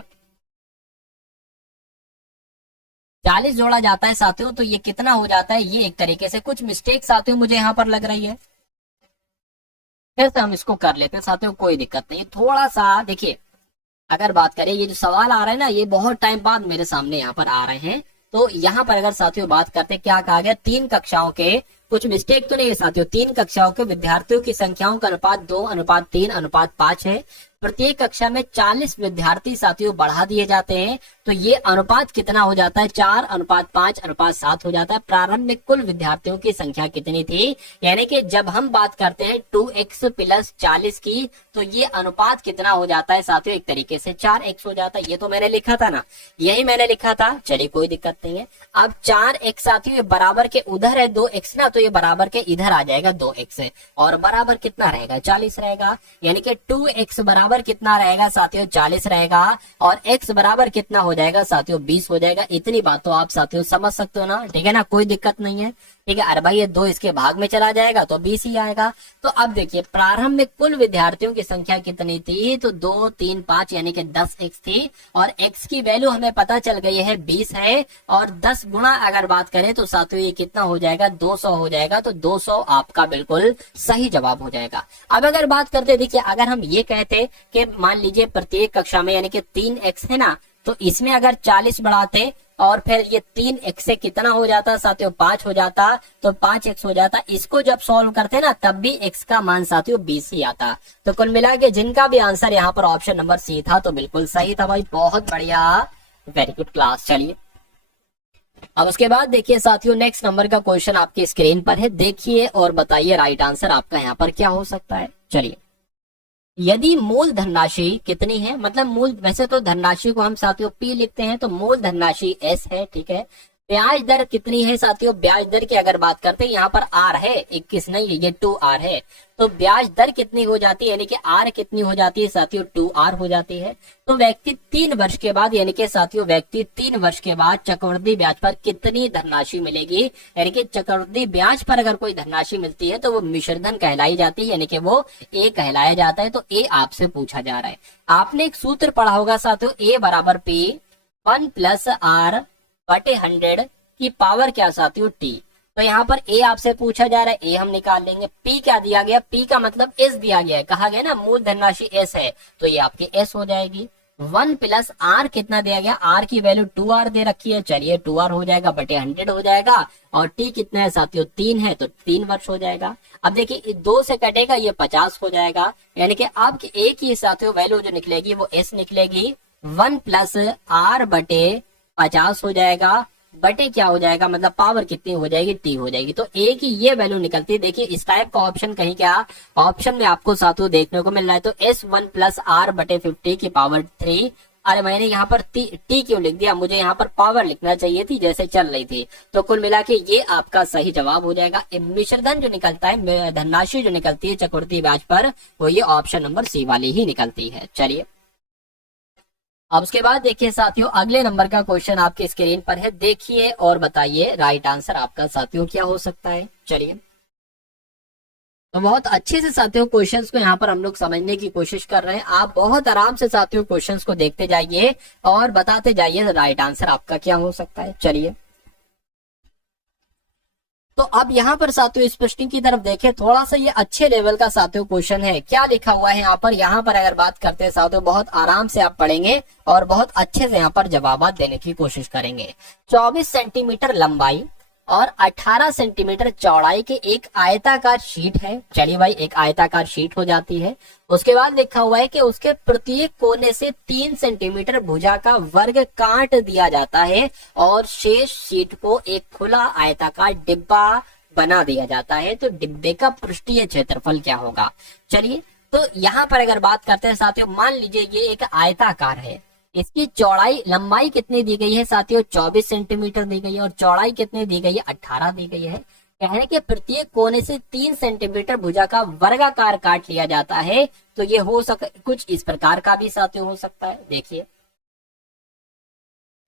40 जोड़ा जाता है साथियों, तो ये कितना हो जाता है, ये एक तरीके से कुछ मिस्टेक साथियों मुझे यहाँ पर लग रही है। फिर से हम इसको कर लेते हैं साथियों, कोई दिक्कत नहीं। थोड़ा सा देखिए, अगर बात करें, ये जो सवाल आ रहे हैं ना, ये बहुत टाइम बाद मेरे सामने यहाँ पर आ रहे हैं। तो यहाँ पर अगर साथियों बात करते हैं, क्या कहा गया, 3 कक्षाओं के, कुछ मिस्टेक तो नहीं है साथियों, 3 कक्षाओं के विद्यार्थियों की संख्याओं का अनुपात 2:3:5 है। प्रत्येक कक्षा में 40 विद्यार्थी साथियों बढ़ा दिए जाते हैं, तो ये अनुपात कितना हो जाता है, 4:5:7 हो जाता है। प्रारंभ में कुल विद्यार्थियों की संख्या कितनी थी, यानी कि जब हम बात करते हैं 2x + 40 की, तो ये अनुपात कितना हो जाता है साथियों, एक तरीके से 4x हो जाता है। ये तो मैंने लिखा था ना, यही मैंने लिखा था, चलिए कोई दिक्कत नहीं है। अब 4x साथियों बराबर के उधर है 2x ना, तो ये बराबर के इधर आ जाएगा 2x है, और बराबर कितना रहेगा, 40 रहेगा। यानी कि 2x बराबर कितना रहेगा साथियों, 40 रहेगा, और x बराबर कितना हो जाएगा साथियों, 20 हो जाएगा। इतनी बात तो आप साथियों समझ सकते हो ना, ठीक है ना, कोई दिक्कत नहीं है, ठीक है। अरे भाई ये 2 इसके भाग में चला जाएगा तो 20 ही आएगा। तो अब देखिए, प्रारंभ में कुल विद्यार्थियों की संख्या कितनी थी, तो 2, 3, 5 यानी कि 10x थी, और x की वैल्यू हमें पता चल गई है 20 है, और 10 गुणा अगर बात करें तो साथियों ये कितना हो जाएगा, 200 हो जाएगा। तो 200 आपका बिल्कुल सही जवाब हो जाएगा। अब अगर बात करते, देखिए अगर हम ये कहते कि मान लीजिए प्रत्येक कक्षा में यानी कि 3x है ना, तो इसमें अगर 40 बढ़ाते और फिर ये 3x से कितना हो जाता साथियों, 5 हो जाता, तो 5x हो जाता। इसको जब सॉल्व करते ना, तब भी x का मान साथियों 20 ही आता। तो कुल मिला के जिनका भी आंसर यहाँ पर ऑप्शन नंबर सी था, तो बिल्कुल सही था भाई, बहुत बढ़िया, वेरी गुड क्लास। चलिए अब उसके बाद देखिए साथियों, नेक्स्ट नंबर का क्वेश्चन आपकी स्क्रीन पर है, देखिए और बताइए राइट आंसर आपका यहाँ पर क्या हो सकता है। चलिए, यदि मूल धनराशि कितनी है, मतलब मूल, वैसे तो धनराशि को हम साथियों P लिखते हैं, तो मूल धनराशि S है, ठीक है। ब्याज दर कितनी है साथियों, ब्याज दर की अगर बात करते हैं, यहाँ पर R है, 21 नहीं है, ये 2R है। तो ब्याज दर कितनी हो जाती है, यानी कि R कितनी हो जाती है साथियों, 2R हो जाती है। तो व्यक्ति 3 वर्ष के बाद, यानी कि साथियों व्यक्ति 3 वर्ष के बाद चक्रवृद्धि ब्याज पर कितनी धनराशि मिलेगी, यानी कि चक्रवृद्धि ब्याज पर अगर कोई धनराशि मिलती है तो वो मिश्रधन कहलाई जाती है, यानी कि वो A कहलाया जाता है। तो A आपसे पूछा जा रहा है। आपने एक सूत्र पढ़ा होगा साथियों, A बराबर P 1 + R बटे 100 की पावर क्या साथियों, T। तो यहाँ पर A आपसे पूछा जा रहा है, A हम निकाल लेंगे। P क्या दिया गया, P का मतलब S दिया गया है, कहा गया ना मूल धनराशि S है, तो ये आपकी S हो जाएगी। 1 + R कितना दिया गया, R की वैल्यू 2R दे रखी है, चलिए 2R हो जाएगा, बटे 100 हो जाएगा, और T कितना है साथियों, 3 है, तो 3 वर्ष हो जाएगा। अब देखिए 2 से कटेगा, ये 50 हो जाएगा, यानी कि आपकी एक ही साथियों वैल्यू जो निकलेगी वो S निकलेगी। 1 + R बटे 50 हो जाएगा, बटे क्या हो जाएगा, मतलब पावर कितनी हो जाएगी, T हो जाएगी। तो एक ही ये वैल्यू निकलती है। देखिए इस टाइप का ऑप्शन कहीं क्या ऑप्शन में आपको साथियों देखने को मिल रहा है। तो S1 + R बटे 50 की पावर 3। अरे मैंने यहाँ पर टी क्यों लिख दिया, मुझे यहाँ पर पावर लिखना चाहिए थी जैसे चल रही थी। तो कुल मिला के ये आपका सही जवाब हो जाएगा। मिश्रधन जो निकलता है, धनराशि जो निकलती है चक्रवृद्धि ब्याज पर, वो ये ऑप्शन नंबर सी वाली ही निकलती है। चलिए अब उसके बाद देखिए साथियों, अगले नंबर का क्वेश्चन आपके स्क्रीन पर है, देखिए और बताइए राइट आंसर आपका साथियों क्या हो सकता है। चलिए तो बहुत अच्छे से साथियों क्वेश्चंस को यहाँ पर हम लोग समझने की कोशिश कर रहे हैं। आप बहुत आराम से साथियों क्वेश्चंस को देखते जाइए और बताते जाइए राइट आंसर आपका क्या हो सकता है। चलिए तो अब यहाँ पर साथियों स्पष्टिंग की तरफ देखें, थोड़ा सा ये अच्छे लेवल का साथियों क्वेश्चन है। क्या लिखा हुआ है यहाँ पर अगर बात करते हैं साथियों, बहुत आराम से आप पढ़ेंगे और बहुत अच्छे से यहाँ पर जवाब देने की कोशिश करेंगे। 24 सेंटीमीटर लंबाई और 18 सेंटीमीटर चौड़ाई के एक आयताकार शीट है। चलिए भाई, एक आयताकार शीट हो जाती है। उसके बाद लिखा हुआ है कि उसके प्रत्येक कोने से 3 सेंटीमीटर भुजा का वर्ग काट दिया जाता है और शेष शीट को एक खुला आयताकार डिब्बा बना दिया जाता है। तो डिब्बे का पृष्ठीय क्षेत्रफल क्या होगा। चलिए तो यहाँ पर अगर बात करते हैं साथियों, मान लीजिए ये एक आयताकार है, इसकी चौड़ाई लंबाई कितनी दी गई है साथियों, 24 सेंटीमीटर दी गई है, और चौड़ाई कितनी दी गई है, 18 दी गई है। कहने के प्रत्येक कोने से 3 सेंटीमीटर भुजा का वर्गाकार काट लिया जाता है। तो ये हो कुछ इस प्रकार का भी साथियों हो सकता है। देखिए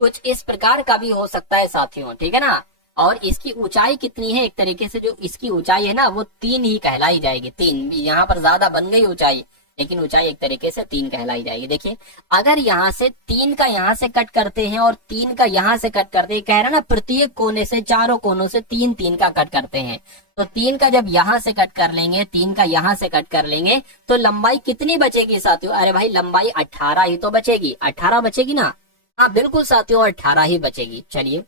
कुछ इस प्रकार का भी हो सकता है साथियों, ठीक है ना। और इसकी ऊंचाई कितनी है, एक तरीके से जो इसकी ऊंचाई है ना वो 3 ही कहलाई जाएगी। 3 यहाँ पर ज्यादा बन गई ऊंचाई, लेकिन ऊंचाई एक तरीके से 3 कहलाई जाएगी। देखिए अगर यहाँ से 3 का यहाँ से कट करते हैं और 3 का यहाँ से कट करते हैं, कह रहे ना प्रत्येक कोने से, चारों कोनों से 3 का कट करते हैं, तो 3 का जब यहाँ से कट कर लेंगे, 3 का यहाँ से कट कर लेंगे तो लंबाई कितनी बचेगी साथियों? अरे भाई लंबाई 18 ही तो बचेगी, 18 बचेगी ना। हाँ बिल्कुल साथियों 18 ही बचेगी। चलिए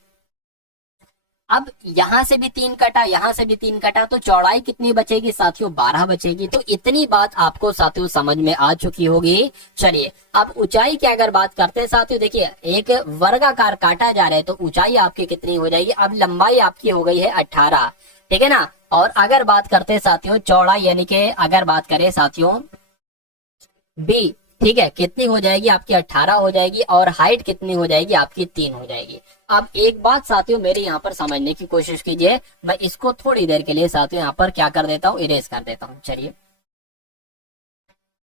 अब यहां से भी 3 कटा, यहां से भी 3 कटा, तो चौड़ाई कितनी बचेगी साथियों? 12 बचेगी। तो इतनी बात आपको साथियों समझ में आ चुकी होगी। चलिए अब ऊंचाई की अगर बात करते हैं साथियों, देखिए एक वर्गाकार काटा जा रहा है तो ऊंचाई आपकी कितनी हो जाएगी? अब लंबाई आपकी हो गई है 18, ठीक है ना। और अगर बात करते हैं साथियों चौड़ाई, यानी कि अगर बात करें साथियों बी, ठीक है, कितनी हो जाएगी आपकी? 18 हो जाएगी। और हाइट कितनी हो जाएगी आपकी? 3 हो जाएगी। अब एक बात साथियों मेरी यहाँ पर समझने की कोशिश कीजिए, मैं इसको थोड़ी देर के लिए साथियों यहाँ पर क्या कर देता हूँ, इरेज कर देता हूँ। चलिए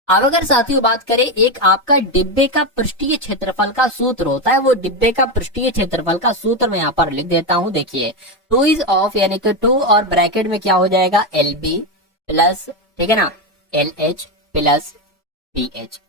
अब अगर साथियों बात करें, एक आपका डिब्बे का पृष्ठीय क्षेत्रफल का सूत्र होता है, वो डिब्बे का पृष्ठीय क्षेत्रफल का सूत्र मैं यहाँ पर लिख देता हूँ। देखिए 2 इज ऑफ, यानी कि 2 और ब्रैकेट में क्या हो जाएगा? LB प्लस, ठीक है ना, LH प्लस BH,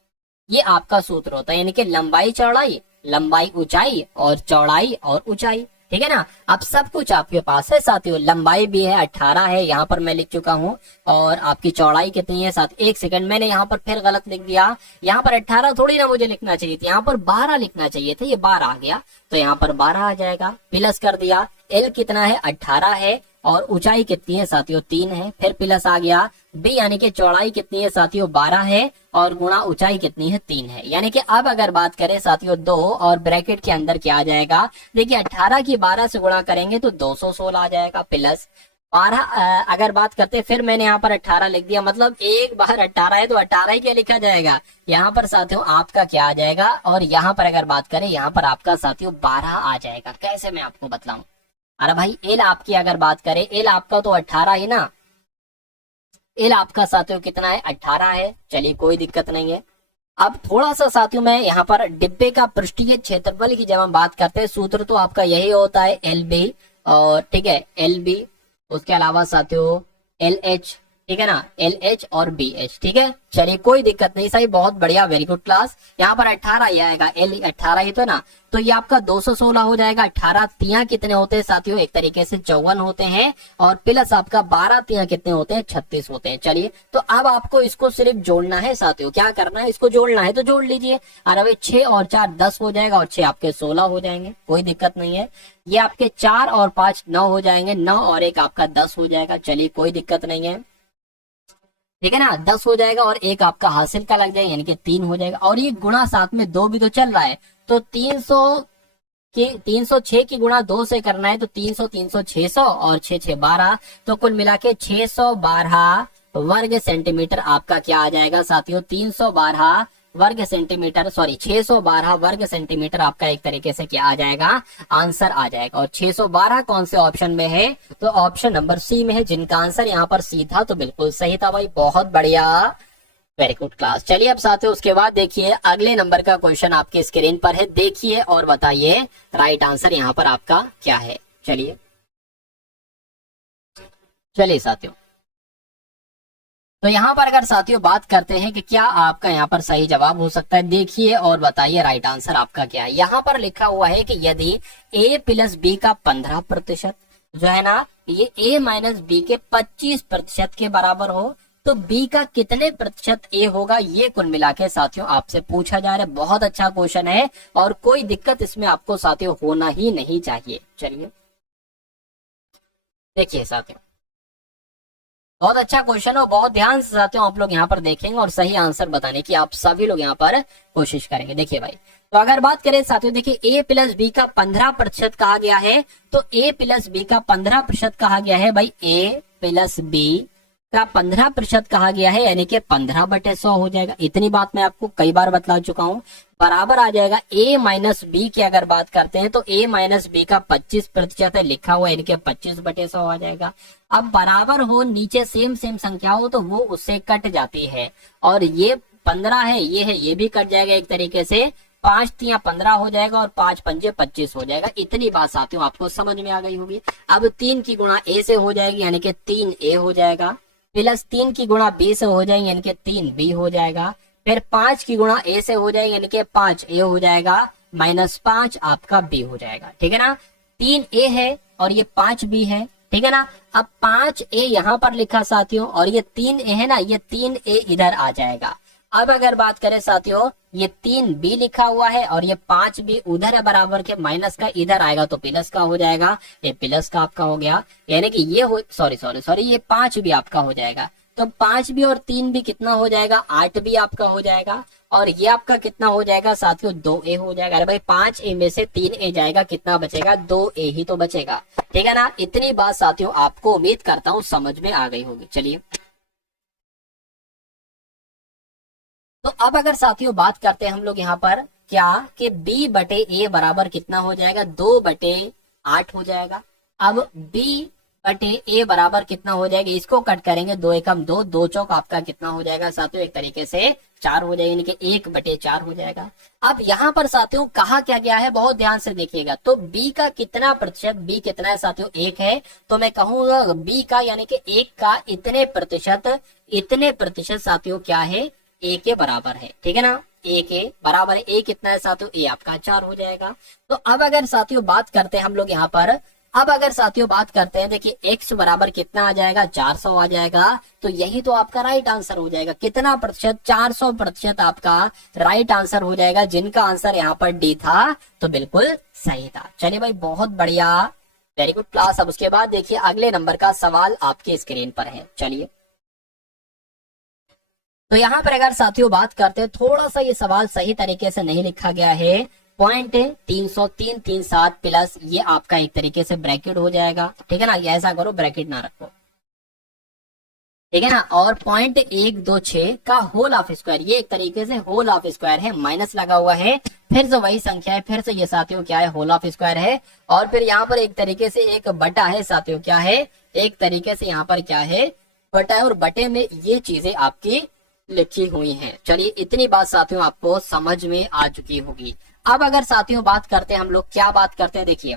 ये आपका सूत्र होता है। यानी कि लंबाई चौड़ाई, लंबाई ऊंचाई और चौड़ाई और ऊंचाई, ठीक है ना। अब सब कुछ आपके पास है साथियों, लंबाई भी है 18 है, यहाँ पर मैं लिख चुका हूँ, और आपकी चौड़ाई कितनी है साथ? 1 सेकंड, मैंने यहाँ पर फिर गलत लिख दिया। यहाँ पर 18 थोड़ी ना मुझे लिखना चाहिए था, यहाँ पर 12 लिखना चाहिए था, ये 12 आ गया, तो यहाँ पर 12 आ जाएगा। प्लस कर दिया, L कितना है? 18 है, और ऊंचाई कितनी है साथियों? 3 है, फिर प्लस आ गया B, यानी कि चौड़ाई कितनी है साथियों? 12 है, और गुणा ऊंचाई कितनी है? 3 है। यानी कि अब अगर बात करें साथियों 2 और ब्रैकेट के अंदर क्या आ जाएगा? देखिए 18 की 12 से गुणा करेंगे तो 216 आ जाएगा, प्लस 12 अगर बात करते, फिर मैंने यहाँ पर 18 लिख दिया, मतलब एक बार 18 है तो 18 ही क्या लिखा जाएगा? यहाँ पर साथियों आपका क्या आ जाएगा? और यहाँ पर अगर बात करें, यहाँ पर आपका साथियों 12 आ जाएगा। कैसे मैं आपको बतलाऊं? अरे भाई एल आपकी अगर बात करें, एल आपका तो 18 है ना, एल आपका साथियों कितना है? 18 है। चलिए कोई दिक्कत नहीं है। अब थोड़ा सा साथियों मैं यहाँ पर डिब्बे का पृष्ठीय क्षेत्रफल की जब हम बात करते हैं, सूत्र तो आपका यही होता है LB, और ठीक है LB, उसके अलावा साथियों LH, ठीक है ना, LH और BH, ठीक है। चलिए कोई दिक्कत नहीं, सही, बहुत बढ़िया, वेरी गुड क्लास। यहाँ पर 18 ही आएगा, L 18 ही तो ना, तो ये आपका 216 हो जाएगा। 18 तिया कितने होते हैं साथियों? एक तरीके से 54 होते हैं, और प्लस आपका 12 तिया कितने होते हैं? 36 होते हैं। चलिए तो अब आपको इसको सिर्फ जोड़ना है साथियों, क्या करना है? इसको जोड़ना है तो जोड़ लीजिए। अरे भाई 6 और 4 10 हो जाएगा, और 6 आपके 16 हो जाएंगे, कोई दिक्कत नहीं है। ये आपके 4 और 5 9 हो जाएंगे, 9 और 1 आपका 10 हो जाएगा। चलिए कोई दिक्कत नहीं है, ठीक है ना, 10 हो जाएगा, और एक आपका हासिल का लग जाएगा, यानी कि 3 हो जाएगा। और ये गुणा साथ में 2 भी तो चल रहा है, तो 306 की गुणा 2 से करना है, तो 300 300 600 और 6 6 12, तो कुल मिला के 612 वर्ग सेंटीमीटर आपका क्या आ जाएगा साथियों? 312 वर्ग सेंटीमीटर, सॉरी 612 वर्ग सेंटीमीटर आपका एक तरीके से क्या आ जाएगा? आंसर आ जाएगा। और 612 कौन से ऑप्शन में है? तो ऑप्शन नंबर सी में है, जिनका आंसर यहाँ पर सी था, तो बिल्कुल सही था भाई, बहुत बढ़िया, वेरी गुड क्लास। चलिए अब साथियों उसके बाद देखिए अगले नंबर का क्वेश्चन आपके स्क्रीन पर है, देखिए और बताइए राइट आंसर यहाँ पर आपका क्या है। चलिए चलिए साथियों, तो यहाँ पर अगर साथियों बात करते हैं कि क्या आपका यहाँ पर सही जवाब हो सकता है, देखिए और बताइए राइट आंसर आपका क्या है। यहाँ पर लिखा हुआ है कि यदि a प्लस बी का 15% जो है ना, ये a माइनस बी के 25% के बराबर हो, तो b का कितने प्रतिशत a होगा? ये कुल मिला के साथियों आपसे पूछा जा रहा है। बहुत अच्छा क्वेश्चन है, और कोई दिक्कत इसमें आपको साथियों होना ही नहीं चाहिए। चलिए देखिए साथियों, बहुत अच्छा क्वेश्चन हो, बहुत ध्यान से साथियों आप लोग यहाँ पर देखेंगे, और सही आंसर बताने की आप सभी लोग यहाँ पर कोशिश करेंगे। देखिए भाई, तो अगर बात करें साथियों, देखिए a प्लस बी का 15% कहा गया है, तो a प्लस बी का 15% कहा गया है भाई, a प्लस बी का 15% कहा गया है, यानी कि 15/100 हो जाएगा। इतनी बात मैं आपको कई बार बतला चुका हूँ। बराबर आ जाएगा a माइनस बी की अगर बात करते हैं, तो a माइनस बी का 25% है लिखा हुआ, यानी कि 25/100 आ जाएगा। अब बराबर हो, नीचे सेम सेम संख्या हो, तो वो उससे कट जाती है, और ये 15 है, ये भी कट जाएगा एक तरीके से, 5 तिया 15 हो जाएगा, और 5 पंजे 25 हो जाएगा। इतनी बात साथियों आपको समझ में आ गई होगी। अब 3 की गुणा a से हो जाएगी, यानी कि 3a हो जाएगा, प्लस 3 की गुणा बी से हो जाएंगे यानी कि 3b हो जाएगा। फिर 5 की गुणा ए से हो जाएंगे यानी कि 5a हो जाएगा, -5 आपका बी हो जाएगा। ठीक है ना, 3a है और ये 5b है। ठीक है ना, अब 5a यहाँ पर लिखा साथियों और ये 3a है ना, ये 3a इधर आ जाएगा। अब अगर बात करें साथियों, ये 3b लिखा हुआ है और ये 5b उधर है बराबर के, माइनस का इधर आएगा तो प्लस का हो जाएगा, ये प्लस का आपका हो गया, यानी कि ये हो सॉरी ये 5b आपका हो जाएगा। तो 5b और 3b कितना हो जाएगा, 8b आपका हो जाएगा। और ये आपका कितना हो जाएगा साथियों, 2a हो जाएगा। अरे भाई 5a में से 3a जाएगा, कितना बचेगा, 2a ही तो बचेगा। ठीक है ना, इतनी बात साथियों आपको उम्मीद करता हूँ समझ में आ गई होगी। चलिए तो अब अगर साथियों बात करते हैं हम लोग यहाँ पर क्या कि b बटे a बराबर कितना हो जाएगा, 2/8 हो जाएगा। अब b बटे a बराबर कितना हो जाएगा, इसको कट करेंगे, 2 एकम 2, 2 चौक आपका कितना हो जाएगा साथियों, एक तरीके से 4 हो जाएगा, यानी कि 1/4 हो जाएगा। अब यहाँ पर साथियों कहा क्या गया है, बहुत ध्यान से देखिएगा। तो b का कितना प्रतिशत, b कितना है साथियों, 1 है, तो मैं कहूंगा b का यानी कि 1 का इतने प्रतिशत साथियों क्या है, a के बराबर है। ठीक है ना, a के बराबर है। a कितना है साथियों, a आपका 4 हो जाएगा। तो अब अगर साथियों बात करते हैं हम लोग यहाँ पर, अब अगर साथियों बात करते हैं, देखिए x बराबर कितना आ जाएगा, 400 आ जाएगा। तो यही तो आपका राइट आंसर हो जाएगा। कितना प्रतिशत, 400% आपका राइट आंसर हो जाएगा, जिनका आंसर यहाँ पर डी था, तो बिल्कुल सही था। चलिए भाई बहुत बढ़िया, वेरी गुड क्लास। अब उसके बाद देखिए अगले नंबर का सवाल आपके स्क्रीन पर है। चलिए तो यहाँ पर अगर साथियों बात करते हैं, थोड़ा सा ये सवाल सही तरीके से नहीं लिखा गया है। पॉइंट 30337 प्लस ये आपका एक तरीके से ब्रैकेट हो जाएगा। ठीक है ना, ये ऐसा करो ब्रैकेट ना रखो। ठीक है ना, और पॉइंट 126 का होल ऑफ स्क्वायर, ये एक तरीके से होल ऑफ स्क्वायर है, माइनस लगा हुआ है, फिर से वही संख्या है, फिर से ये साथियों क्या है, होल ऑफ स्क्वायर है। और फिर यहाँ पर एक तरीके से एक बटा है साथियों, क्या है, एक तरीके से यहाँ पर क्या है, बटा है, और बटे में ये चीजें आपकी लिखी हुई हैं। चलिए इतनी बात साथियों आपको समझ में आ चुकी होगी। अब अगर साथियों बात करते हैं हम लोग, क्या बात करते हैं, देखिए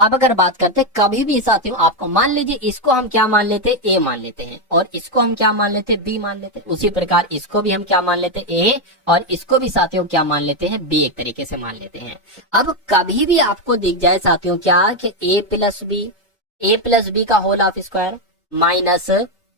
अब अगर बात करते हैं, कभी भी साथियों आपको मान लीजिए इसको हम क्या मान लेते हैं, ए मान लेते हैं, और इसको हम क्या मान लेते हैं, बी मान लेते हैं। उसी प्रकार इसको भी हम क्या मान लेते हैं, ए, और इसको भी साथियों क्या मान लेते हैं, बी, एक तरीके से मान लेते हैं। अब कभी भी आपको दिख जाए साथियों क्या कि ए प्लस बी का whole of square minus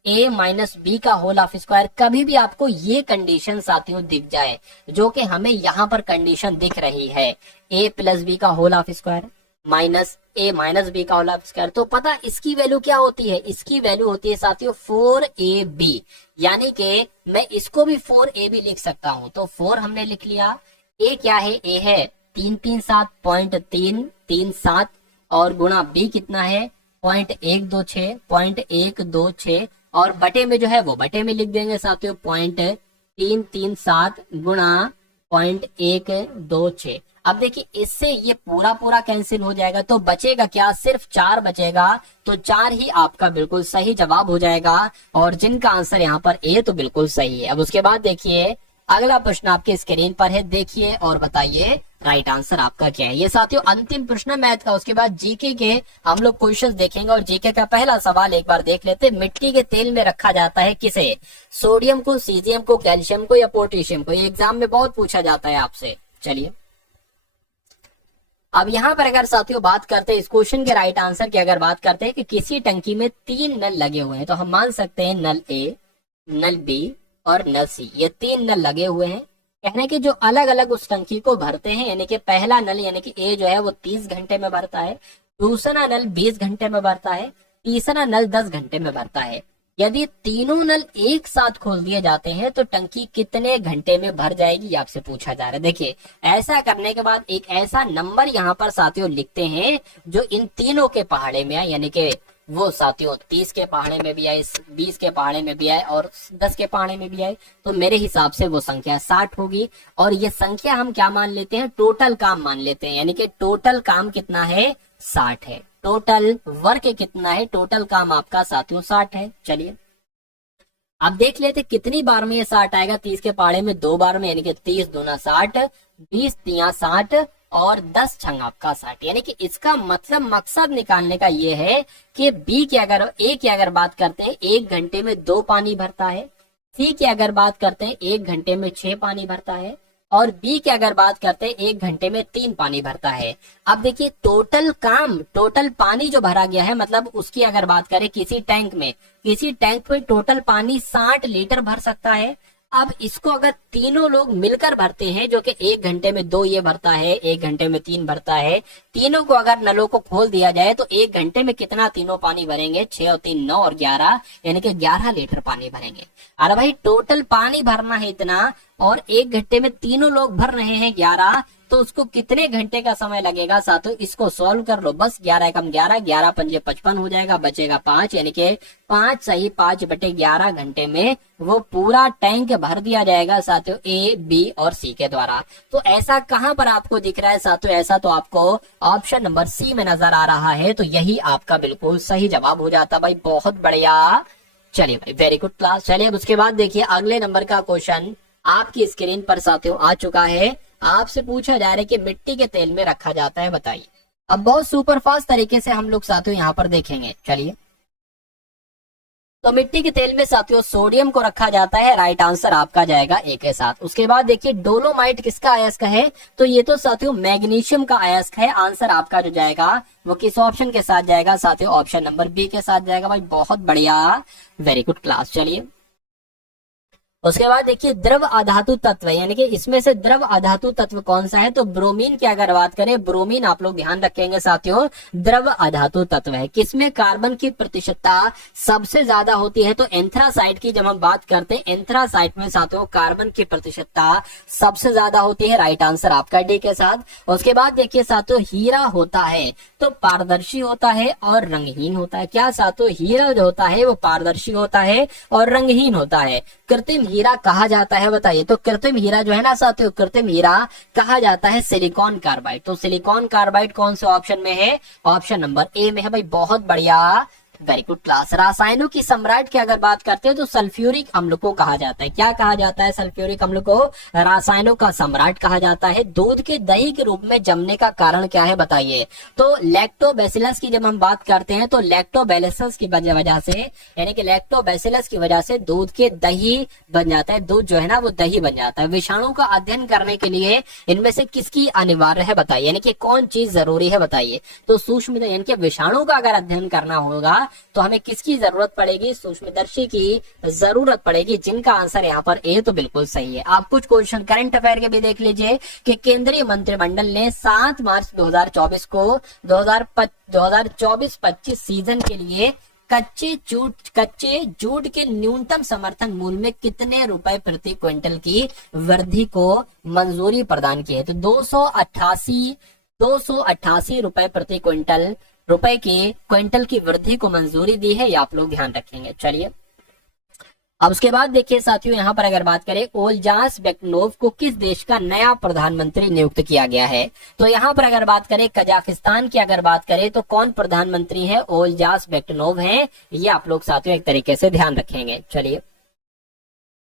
a minus b का होल ऑफ स्क्वायर, कभी भी आपको ये कंडीशन साथियों दिख जाए, जो कि हमें यहाँ पर कंडीशन दिख रही है, a प्लस बी का whole of square minus a minus b का होल ऑफ स्क्वायर, तो पता इसकी वैल्यू क्या होती है, इसकी वैल्यू होती है साथियों 4ab, यानी कि मैं इसको भी 4ab लिख सकता हूँ। तो 4 हमने लिख लिया, a क्या है, a है 337.337 और गुणा b कितना है 0.126 और बटे में जो है वो बटे में लिख देंगे साथियों 0.337 गुणा 0.126। अब देखिए इससे ये पूरा कैंसिल हो जाएगा, तो बचेगा क्या, सिर्फ 4 बचेगा। तो 4 ही आपका बिल्कुल सही जवाब हो जाएगा, और जिनका आंसर यहाँ पर ए तो बिल्कुल सही है। अब उसके बाद देखिए अगला प्रश्न आपके स्क्रीन पर है, देखिए और बताइए राइट आंसर आपका क्या है। ये साथियों अंतिम प्रश्न मैथ का, उसके बाद जीके के हम लोग क्वेश्चंस देखेंगे। और जीके का पहला सवाल एक बार देख लेते हैं, मिट्टी के तेल में रखा जाता है किसे, सोडियम को, सीजियम को, कैल्शियम को या पोटेशियम को, ये एग्जाम में बहुत पूछा जाता है आपसे। चलिए अब यहाँ पर अगर साथियों बात करते हैं इस क्वेश्चन के राइट आंसर की, अगर बात करते हैं कि किसी टंकी में 3 नल लगे हुए हैं, तो हम मान सकते हैं नल ए, नल बी और नल सी, ये 3 नल लगे हुए हैं। कहने के जो अलग अलग उस टंकी को भरते हैं, यानी कि पहला नल यानी कि ए जो है वो 30 घंटे में भरता है, दूसरा नल 20 घंटे में भरता है, तीसरा नल 10 घंटे में भरता है। यदि तीनों नल एक साथ खोल दिए जाते हैं तो टंकी कितने घंटे में भर जाएगी, आपसे पूछा जा रहा है। देखिए ऐसा करने के बाद एक ऐसा नंबर यहाँ पर साथियों लिखते हैं जो इन तीनों के पहाड़े में आए, यानी कि वो साथियों 30 के पहाड़े में भी आए, 20 के पहाड़े में भी आए और 10 के पहाड़े में भी आए। तो मेरे हिसाब से वो संख्या 60 होगी। और ये संख्या हम क्या मान लेते हैं, टोटल काम मान लेते हैं, यानी कि टोटल काम कितना है, 60 है। टोटल वर्क कितना है, टोटल काम आपका साथियों 60 है। चलिए अब देख लेते कितनी बार में ये 60 आएगा, 30 के पहाड़े में 2 बार में, यानी कि 30 दूना 60, 20 तिया 60 और 10 छंग आपका 60। यानी कि इसका मतलब मकसद निकालने का ये है कि बी की अगर ए की अगर बात करते हैं 1 घंटे में 2 पानी भरता है, सी की अगर बात करते हैं 1 घंटे में 6 पानी भरता है, और बी की अगर बात करते हैं 1 घंटे में 3 पानी भरता है। अब देखिए टोटल काम, टोटल पानी जो भरा गया है, मतलब उसकी अगर बात करें किसी टैंक में टोटल पानी 60 लीटर भर सकता है। अब इसको अगर तीनों लोग मिलकर भरते हैं, जो कि 1 घंटे में 2 ये भरता है, 1 घंटे में 3 भरता है, तीनों को अगर नलों को खोल दिया जाए तो 1 घंटे में कितना तीनों पानी भरेंगे? 6 और 3 9 और 11, यानी कि 11 लीटर पानी भरेंगे। अरे भाई टोटल पानी भरना है इतना, और 1 घंटे में तीनों लोग भर रहे हैं 11, तो उसको कितने घंटे का समय लगेगा साथियों? इसको सॉल्व कर लो बस। 11 एकम 11, 11 पंजे 55 हो जाएगा, बचेगा 5, यानी कि 5 सही 5/11 घंटे में वो पूरा टैंक भर दिया जाएगा साथियों, ए बी और सी के द्वारा। तो ऐसा कहां पर आपको दिख रहा है साथियों? ऐसा तो आपको ऑप्शन नंबर सी में नजर आ रहा है, तो यही आपका बिल्कुल सही जवाब हो जाता भाई। बहुत बढ़िया, चलिए भाई, वेरी गुड क्लास। चलिए अब उसके बाद देखिए अगले नंबर का क्वेश्चन आपकी स्क्रीन पर साथियों आ चुका है। आपसे पूछा जा रहा है कि मिट्टी के तेल में रखा जाता है, बताइए। अब बहुत सुपर फास्ट तरीके से हम लोग साथियों यहाँ पर देखेंगे। चलिए, तो मिट्टी के तेल में साथियों सोडियम को रखा जाता है, राइट आंसर आपका जाएगा ए के साथ। उसके बाद देखिए डोलोमाइट किसका अयस्क है? तो ये तो साथियों मैग्नीशियम का अयस्क है। आंसर आपका जो जाएगा वो किस ऑप्शन के साथ जाएगा साथियों? ऑप्शन नंबर बी के साथ जाएगा भाई। बहुत बढ़िया, वेरी गुड क्लास। चलिए उसके बाद देखिए द्रव अधातु तत्व, यानी कि इसमें से द्रव अधातु तत्व कौन सा है? तो ब्रोमीन की अगर बात करें, ब्रोमीन आप लोग ध्यान रखेंगे साथियों द्रव अधातु तत्व है। किसमें कार्बन की प्रतिशतता सबसे ज्यादा होती है? तो एंथ्रासाइट की जब हम बात करते हैं, एंथ्रासाइट में साथियों कार्बन की प्रतिशतता सबसे ज्यादा होती है, राइट आंसर आपका डी के साथ। उसके बाद देखिए साथियों हीरा होता है तो पारदर्शी होता है और रंगहीन होता है। क्या साथियों? हीरा जो होता है वो पारदर्शी होता है और रंगहीन होता है। कृत्रिम हीरा कहा जाता है, बताइए। तो कृत्रिम हीरा जो है ना साथियों, कृत्रिम हीरा कहा जाता है सिलिकॉन कार्बाइड। तो सिलिकॉन कार्बाइड कौन से ऑप्शन में है? ऑप्शन नंबर ए में है भाई। बहुत बढ़िया, वेरी गुड क्लास। रासायनों की सम्राट की अगर बात करते हैं तो सल्फ्यूरिक अम्ल को कहा जाता है। क्या कहा जाता है? सल्फ्यूरिक अम्ल को रासायनों का सम्राट कहा जाता है। दूध के दही के रूप में जमने का कारण क्या है, बताइए। तो लैक्टोबैसिलस की जब हम बात करते हैं तो लैक्टोबैसिलस की वजह से, यानी कि लैक्टोबैसिलस की वजह से दूध के दही बन जाता है। दूध जो है ना वो दही बन जाता है। विषाणु का अध्ययन करने के लिए इनमें से किसकी अनिवार्य है, बताइए। यानी कि कौन चीज जरूरी है, बताइए। तो सूक्ष्म, यानी कि विषाणु का अगर अध्ययन करना होगा तो हमें किसकी जरूरत पड़ेगी? सूक्ष्मदर्शी की जरूरत पड़ेगी, जिनका आंसर यहाँ पर ए तो बिल्कुल सही है। आप कुछ क्वेश्चन करंट अफेयर के भी देख लीजिए कि केंद्रीय मंत्रिमंडल ने 7 मार्च 2024 को 2024-25 सीजन के लिए कच्चे जूट के न्यूनतम समर्थन मूल्य में कितने रुपए प्रति क्विंटल की वृद्धि को मंजूरी प्रदान की है? तो 288 रुपए प्रति क्विंटल की वृद्धि को मंजूरी दी है, ये आप लोग ध्यान रखेंगे। चलिए अब उसके बाद देखिए साथियों यहाँ पर अगर बात करें, ओलजास बेकनोव को किस देश का नया प्रधानमंत्री नियुक्त किया गया है? तो यहाँ पर अगर बात करें कजाकिस्तान की अगर बात करें तो कौन प्रधानमंत्री है? ओलजास बेकनोव है। ये आप लोग साथियों एक तरीके से ध्यान रखेंगे। चलिए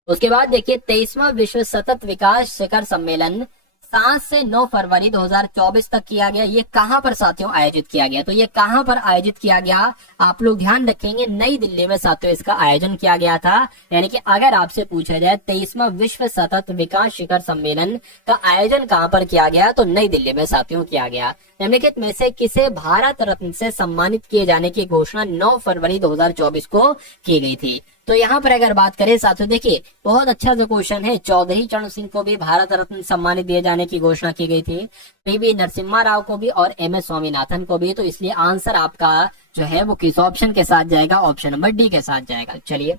उसके बाद देखिए 23वां विश्व सतत विकास शिखर सम्मेलन 7 से 9 फरवरी 2024 तक किया गया। ये कहां पर साथियों आयोजित किया गया? तो ये कहां पर आयोजित किया गया आप लोग ध्यान रखेंगे, नई दिल्ली में साथियों इसका आयोजन किया गया था। यानी कि अगर आपसे पूछा जाए 23वां विश्व सतत विकास शिखर सम्मेलन का आयोजन कहां पर किया गया, तो नई दिल्ली में साथियों किया गया। निम्नलिखित में से किसे भारत रत्न से सम्मानित किए जाने की घोषणा 9 फरवरी 2024 को की गई थी? तो यहाँ पर अगर बात करें साथियों, देखिए बहुत अच्छा जो क्वेश्चन है, चौधरी चरण सिंह को भी भारत रत्न सम्मानित दिए जाने की घोषणा की गई थी, पीवी नरसिम्हा राव को भी और एम एस स्वामीनाथन को भी। तो इसलिए आंसर आपका जो है वो किस ऑप्शन के साथ जाएगा? ऑप्शन नंबर डी के साथ जाएगा। चलिए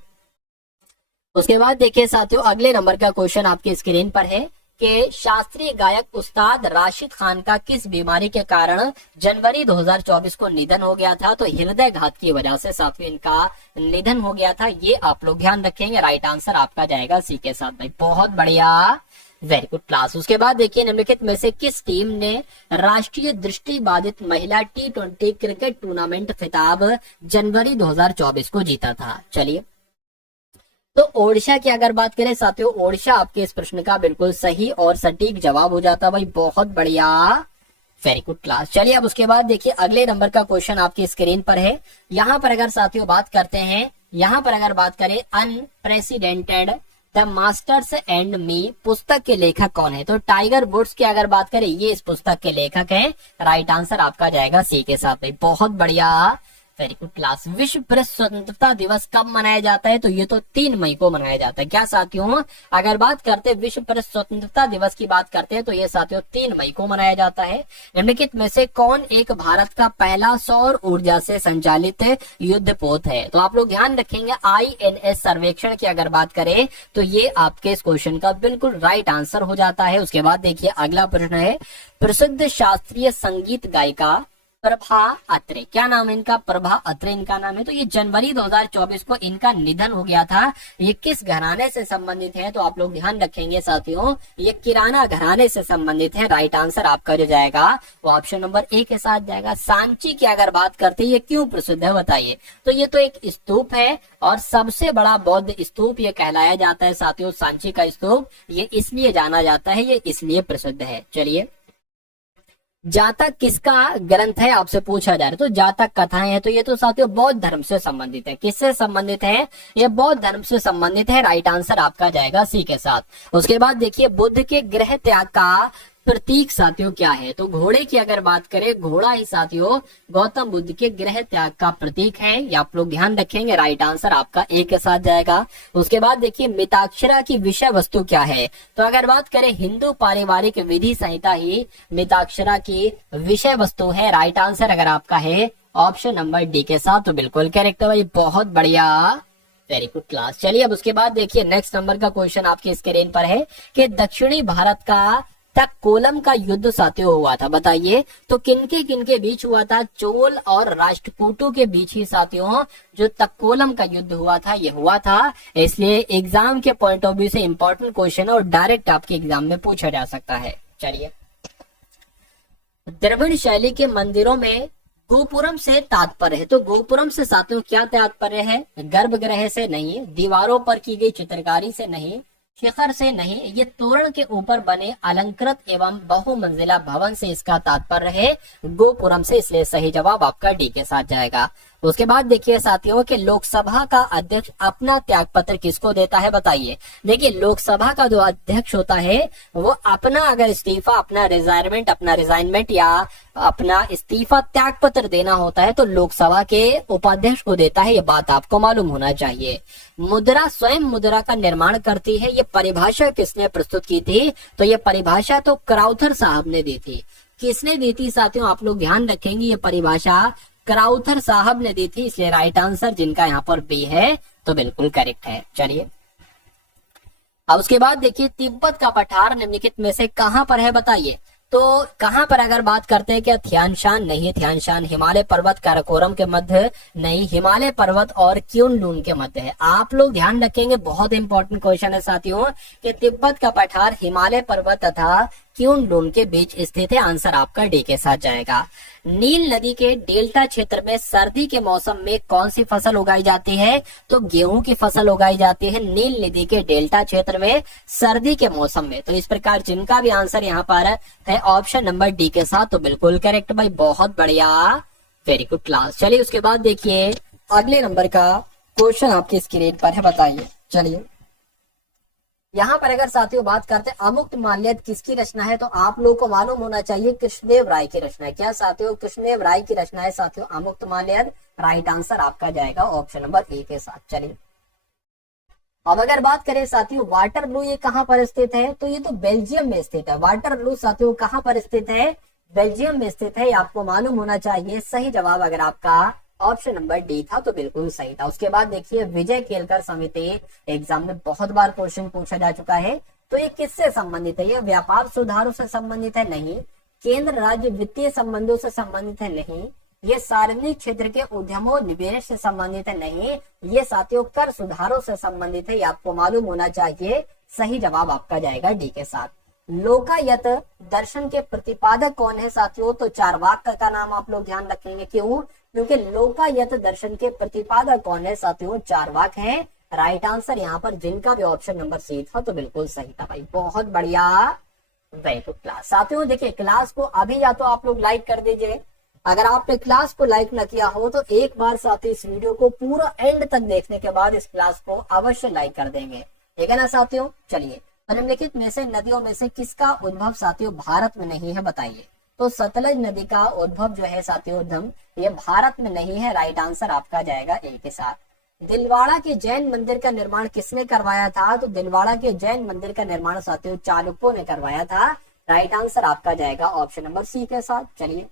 उसके बाद देखिए साथियों अगले नंबर का क्वेश्चन आपकी स्क्रीन पर है कि शास्त्रीय गायक उस्ताद राशिद खान का किस बीमारी के कारण जनवरी 2024 को निधन हो गया था? तो हृदय घात की वजह से साथियों इनका निधन हो गया था। ये आप लोग ध्यान रखेंगे, राइट आंसर आपका जाएगा सी के साथ भाई। बहुत बढ़िया, वेरी गुड क्लास। उसके बाद देखिए निम्नलिखित में से किस टीम ने राष्ट्रीय दृष्टि बाधित महिला T20 क्रिकेट टूर्नामेंट खिताब जनवरी 2024 को जीता था? चलिए तो ओडिशा की अगर बात करें साथियों, ओडिशा आपके इस प्रश्न का बिल्कुल सही और सटीक जवाब हो जाता भाई, बहुत बढ़िया, वेरी गुड क्लास। चलिए अब उसके बाद देखिए अगले नंबर का क्वेश्चन आपकी स्क्रीन पर है। यहाँ पर अगर साथियों बात करते हैं, यहाँ पर अगर बात करें unprecedented the masters and me पुस्तक के लेखक कौन है, तो टाइगर वुड्स की अगर बात करें ये इस पुस्तक के लेखक हैं। राइट आंसर आपका जाएगा सी के साथ भाई, बहुत बढ़िया, वेरी गुड क्लास। विश्व प्रेस स्वतंत्रता दिवस कब मनाया जाता है, तो ये तो 3 मई को मनाया जाता है। क्या साथियों, अगर बात करते हैं विश्व प्रेस स्वतंत्रता दिवस की बात करते हैं तो ये साथियों 3 मई को मनाया जाता है। निम्नलिखित में से कौन एक भारत का पहला सौर ऊर्जा से संचालित युद्धपोत है, तो आप लोग ध्यान रखेंगे INS सर्वेक्षण की अगर बात करें तो ये आपके इस क्वेश्चन का बिल्कुल राइट आंसर हो जाता है। उसके बाद देखिए अगला प्रश्न है, प्रसिद्ध शास्त्रीय संगीत गायिका प्रभा अत्रे, क्या नाम है इनका, प्रभा अत्रे इनका नाम है। तो ये जनवरी 2024 को इनका निधन हो गया था। ये किस घराने से संबंधित है, तो आप लोग ध्यान रखेंगे साथियों, ये किराना घराने से संबंधित है। राइट आंसर आपका जो जाएगा वो ऑप्शन नंबर ए के साथ जाएगा। सांची की अगर बात करते हैं ये क्यों प्रसिद्ध है बताइए, तो ये तो एक स्तूप है और सबसे बड़ा बौद्ध स्तूप ये कहलाया जाता है साथियों। सांची का स्तूप ये इसलिए जाना जाता है, ये इसलिए प्रसिद्ध है। चलिए जातक किसका ग्रंथ है आपसे पूछा जा रहा है, तो जातक कथाएं हैं, तो ये तो साथियों बौद्ध धर्म से संबंधित है। किससे संबंधित है, ये बौद्ध धर्म से संबंधित है। राइट आंसर आपका जाएगा सी के साथ। उसके बाद देखिए बुद्ध के गृह त्याग का प्रतीक साथियों क्या है, तो घोड़े की अगर बात करें, घोड़ा ही साथियों गौतम बुद्ध के गृह त्याग का प्रतीक है, ये आप लोग ध्यान रखेंगे। राइट आंसर आपका ए के साथ जाएगा। उसके बाद देखिए मिताक्षरा की विषय वस्तु क्या है, तो अगर बात करें हिंदू पारिवारिक विधि संहिता ही मिताक्षरा की विषय वस्तु है। राइट आंसर अगर आपका है ऑप्शन नंबर डी के साथ, तो बिल्कुल करेक्ट है भाई, बहुत बढ़िया, वेरी गुड क्लास। चलिए अब उसके बाद देखिए नेक्स्ट नंबर का क्वेश्चन आपके स्क्रीन पर है कि दक्षिणी भारत का तक्कोलम का युद्ध साथियों हुआ था, बताइए तो किनके बीच हुआ था, चोल और राष्ट्रकूटों के बीच ही साथियों जो तक्कोलम का युद्ध हुआ था ये हुआ था। इसलिए एग्जाम के पॉइंट ऑफ व्यू से इंपॉर्टेंट क्वेश्चन है और डायरेक्ट आपके एग्जाम में पूछा जा सकता है। चलिए द्रविड़ शैली के मंदिरों में गोपुरम से तात्पर्य है, तो गोपुरम से साथियों क्या तात्पर्य है, गर्भगृह से नहीं, दीवारों पर की गई चित्रकारी से नहीं, शिखर से नहीं, ये तोरण के ऊपर बने अलंकृत एवं बहुमंजिला भवन से इसका तात्पर्य है गोपुरम से, इसलिए सही जवाब आपका डी के साथ जाएगा। उसके बाद देखिए साथियों कि लोकसभा का अध्यक्ष अपना त्याग पत्र किसको देता है बताइए। देखिए लोकसभा का जो अध्यक्ष होता है वो अपना अगर इस्तीफा, अपना रिजाइनमेंट या अपना इस्तीफा त्याग पत्र देना होता है तो लोकसभा के उपाध्यक्ष को देता है, ये बात आपको मालूम होना चाहिए। मुद्रा स्वयं मुद्रा का निर्माण करती है, ये परिभाषा किसने प्रस्तुत की थी, तो ये परिभाषा तो क्राउथर साहब ने दी थी। किसने दी थी साथियों, आप लोग ध्यान रखेंगे, ये परिभाषा क्राउथर साहब ने दी थी, इसलिए राइट आंसर जिनका यहाँ पर बी है तो बिल्कुल करेक्ट है। चलिए अब उसके बाद देखिए तिब्बत का पठार निम्नलिखित में से कहां पर है बताइए, तो कहां पर अगर बात करते हैं क्या थियानशान नहीं, थियानशान हिमालय पर्वत काराकोरम के मध्य नहीं, हिमालय पर्वत और क्यूनलून के मध्य है। आप लोग ध्यान रखेंगे, बहुत इंपॉर्टेंट क्वेश्चन है साथियों कि तिब्बत का पठार हिमालय पर्वत तथा क्यूनलून के बीच स्थित है। आंसर आपका डी के साथ जाएगा। नील नदी के डेल्टा क्षेत्र में सर्दी के मौसम में कौन सी फसल उगाई जाती है, तो गेहूं की फसल उगाई जाती है नील नदी के डेल्टा क्षेत्र में सर्दी के मौसम में। तो इस प्रकार जिनका भी आंसर यहाँ पर है ऑप्शन नंबर डी के साथ, तो बिल्कुल करेक्ट भाई, बहुत बढ़िया, वेरी गुड क्लास। चलिए उसके बाद देखिए अगले नंबर का क्वेश्चन आपकी स्क्रीन पर है, बताइए। चलिए यहाँ पर अगर साथियों बात करते हैं अमुक्त माल्यद किसकी रचना है, तो आप लोगों को मालूम होना चाहिए कृष्णदेव राय की रचना है। क्या साथियों, कृष्णदेव राय की रचना है साथियों अमुक्त माल्यद। राइट आंसर आपका जाएगा ऑप्शन नंबर ए के साथ। चलिए अब अगर बात करें साथियों वाटरलू ये कहाँ पर स्थित है, तो ये तो बेल्जियम में स्थित है। वाटरलू साथियों कहाँ पर स्थित है, बेल्जियम में स्थित है, आपको मालूम होना चाहिए। सही जवाब अगर आपका ऑप्शन नंबर डी था तो बिल्कुल सही था। उसके बाद देखिए विजय केलकर समिति एग्जाम में बहुत बार क्वेश्चन पूछा जा चुका है, तो ये किससे संबंधित है, ये व्यापार सुधारों से संबंधित है नहीं, केंद्र राज्य वित्तीय संबंधों से संबंधित है नहीं, ये सार्वजनिक क्षेत्र के उद्यमों निवेश से संबंधित है नहीं, ये साथियों कर सुधारों से संबंधित है, ये आपको मालूम होना चाहिए। सही जवाब आपका जाएगा डी के साथ। लोकायत दर्शन के प्रतिपादक कौन है साथियों, तो चारवाक का नाम आप लोग ध्यान रखेंगे। क्यों, क्योंकि लोकायत दर्शन के प्रतिपादक कौन है साथियों, चारवाक हैं। राइट आंसर यहाँ पर जिनका भी ऑप्शन नंबर सी था तो बिल्कुल सही था भाई, बहुत बढ़िया, वेरी गुड क्लास। साथियों देखिए क्लास को अभी या तो आप लोग लाइक कर दीजिए, अगर आपने क्लास को लाइक न किया हो तो एक बार साथियों इस वीडियो को पूरा एंड तक देखने के बाद इस क्लास को अवश्य लाइक कर देंगे, ठीक है ना साथियों। चलिए, निम्नलिखित में से नदियों में से किसका उद्भव साथियों भारत में नहीं है, बताइए। तो सतलज नदी का उद्भव जो है साथियों उद्गम ये भारत में नहीं है, राइट आंसर आपका जाएगा ए के साथ। दिलवाड़ा के जैन मंदिर का निर्माण किसने करवाया था, तो दिलवाड़ा के जैन मंदिर का निर्माण साथियों चालुक्यों ने करवाया था, राइट आंसर आपका जाएगा ऑप्शन नंबर सी के साथ। चलिए,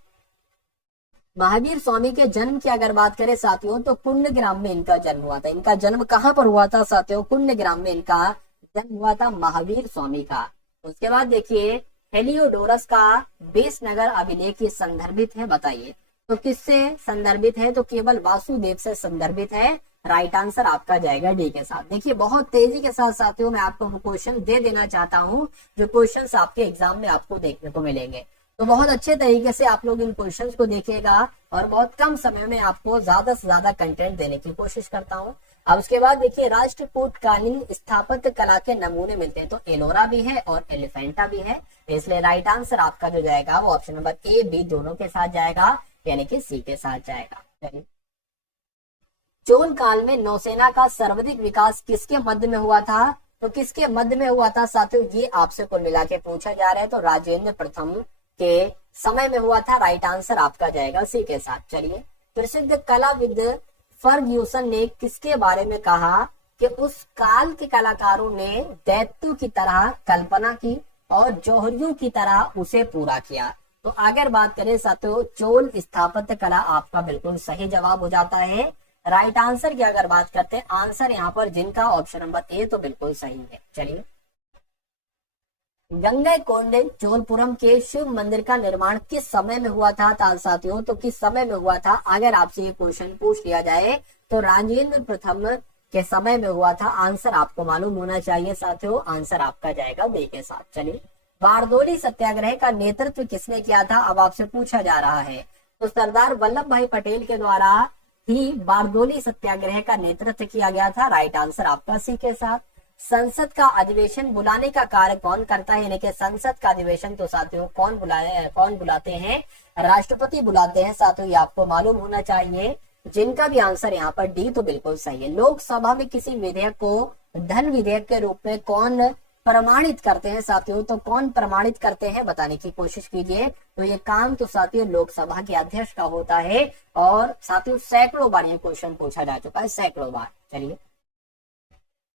महावीर स्वामी के जन्म की अगर बात करें साथियों तो कुंडग्राम में इनका जन्म हुआ था। इनका जन्म कहाँ पर हुआ था साथियों, कुंडग्राम में इनका जन्म हुआ था महावीर स्वामी का। उसके बाद देखिए हेलियोडोरस का 20 नगर अभिलेख संदर्भित है, बताइए। तो किससे संदर्भित है, तो केवल वासुदेव से संदर्भित है, राइट आंसर आपका जाएगा डी के साथ। देखिए बहुत तेजी के साथ साथियों मैं आपको क्वेश्चन दे देना चाहता हूं जो क्वेश्चंस आपके एग्जाम में आपको देखने को मिलेंगे, तो बहुत अच्छे तरीके से आप लोग इन क्वेश्चंस को देखिएगा और बहुत कम समय में आपको ज्यादा से ज्यादा कंटेंट देने की कोशिश करता हूं। अब उसके बाद देखिए राष्ट्रकूटकालीन स्थापत्य कला के नमूने मिलते हैं, तो एलोरा भी है और एलिफेंटा भी है, इसलिए राइट आंसर आपका जो जाएगा वो ऑप्शन नंबर ए बी दोनों के साथ जाएगा, यानी कि सी के साथ जाएगा। चलिए, चोल काल में नौसेना का सर्वाधिक विकास किसके मध्य में हुआ था, तो किसके मध्य में हुआ था साथियों, ये आपसे कुल मिला के पूछा जा रहा है, तो राजेंद्र प्रथम के समय में हुआ था, राइट आंसर आपका जाएगा सी के साथ। चलिए, प्रसिद्ध कलाविद फर्ग्यूसन ने किसके बारे में कहा कि उस काल के कलाकारों ने दैत्यों की तरह कल्पना की और जौहरियों की तरह उसे पूरा किया। तो अगर बात करें साथियों चोल स्थापत्य कला आपका बिल्कुल सही जवाब हो जाता है। राइट आंसर की अगर बात करते हैं, आंसर यहाँ पर जिनका ऑप्शन नंबर ए तो बिल्कुल सही है। चलिए, गंगईकोंड चोलपुरम के शिव मंदिर का निर्माण किस समय में हुआ था साथियों, तो किस समय में हुआ था अगर आपसे ये क्वेश्चन पूछ लिया जाए तो राजेंद्र प्रथम के समय में हुआ था, आंसर आपको मालूम होना चाहिए साथियों, आंसर आपका जाएगा बी के साथ। चलिए, बारदोली सत्याग्रह का नेतृत्व किसने किया था, अब आपसे पूछा जा रहा है, तो सरदार वल्लभ भाई पटेल के द्वारा ही बारदोली सत्याग्रह का नेतृत्व किया गया था, राइट आंसर आपका सी के साथ। संसद का अधिवेशन बुलाने का कार्य कौन करता है, यानी कि संसद का अधिवेशन तो साथियों कौन बुलाते हैं, राष्ट्रपति बुलाते हैं साथियों, ये आपको मालूम होना चाहिए, जिनका भी आंसर यहाँ पर डी तो बिल्कुल सही है। लोकसभा में किसी विधेयक को धन विधेयक के रूप में कौन प्रमाणित करते हैं साथियों, तो कौन प्रमाणित करते हैं बताने की कोशिश कीजिए। तो ये काम तो साथियों लोकसभा के अध्यक्ष का होता है और साथियों सैकड़ों बार ये क्वेश्चन पूछा जा चुका है, सैकड़ों बार। चलिए,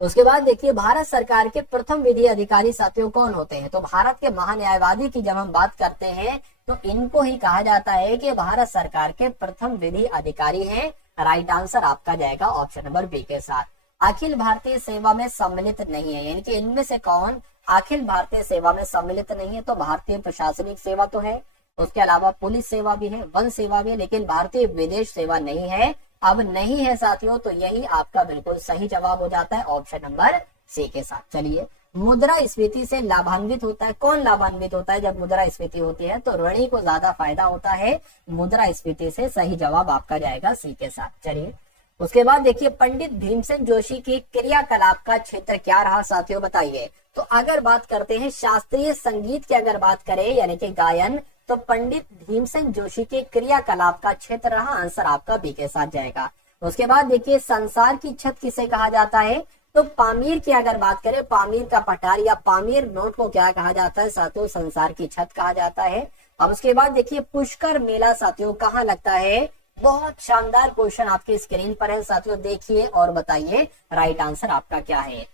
उसके बाद देखिए भारत सरकार के प्रथम विधि अधिकारी साथियों कौन होते हैं, तो भारत के महान्यायवादी की जब हम बात करते हैं तो इनको ही कहा जाता है कि भारत सरकार के प्रथम विधि अधिकारी हैं, राइट आंसर आपका जाएगा ऑप्शन नंबर बी के साथ। अखिल भारतीय सेवा में सम्मिलित नहीं है, यानी कि इनमें से कौन अखिल भारतीय सेवा में सम्मिलित नहीं है, तो भारतीय प्रशासनिक सेवा तो है, उसके अलावा पुलिस सेवा भी है, वन सेवा भी है, लेकिन भारतीय विदेश सेवा नहीं है। अब नहीं है साथियों, तो यही आपका बिल्कुल सही जवाब हो जाता है ऑप्शन नंबर सी के साथ। चलिए, मुद्रास्फीति से लाभान्वित होता है, कौन लाभान्वित होता है जब मुद्रास्फीति होती है, तो ऋणी को ज्यादा फायदा होता है मुद्रास्फीति से, सही जवाब आपका जाएगा सी के साथ। चलिए, उसके बाद देखिए पंडित भीमसेन जोशी की क्रियाकलाप का क्षेत्र क्या रहा साथियों, बताइए। तो अगर बात करते हैं शास्त्रीय संगीत की अगर बात करें यानी कि गायन, तो पंडित भीमसेन जोशी के क्रियाकलाप का क्षेत्र रहा, आंसर आपका बी के साथ जाएगा। उसके बाद देखिए संसार की छत किसे कहा जाता है, तो पामीर की अगर बात करें, पामीर का पठार या पामीर नोट को क्या कहा जाता है साथियों, संसार की छत कहा जाता है। अब उसके बाद देखिए पुष्कर मेला साथियों कहाँ लगता है, बहुत शानदार क्वेश्चन आपके स्क्रीन पर है साथियों, देखिए और बताइए राइट आंसर आपका क्या है।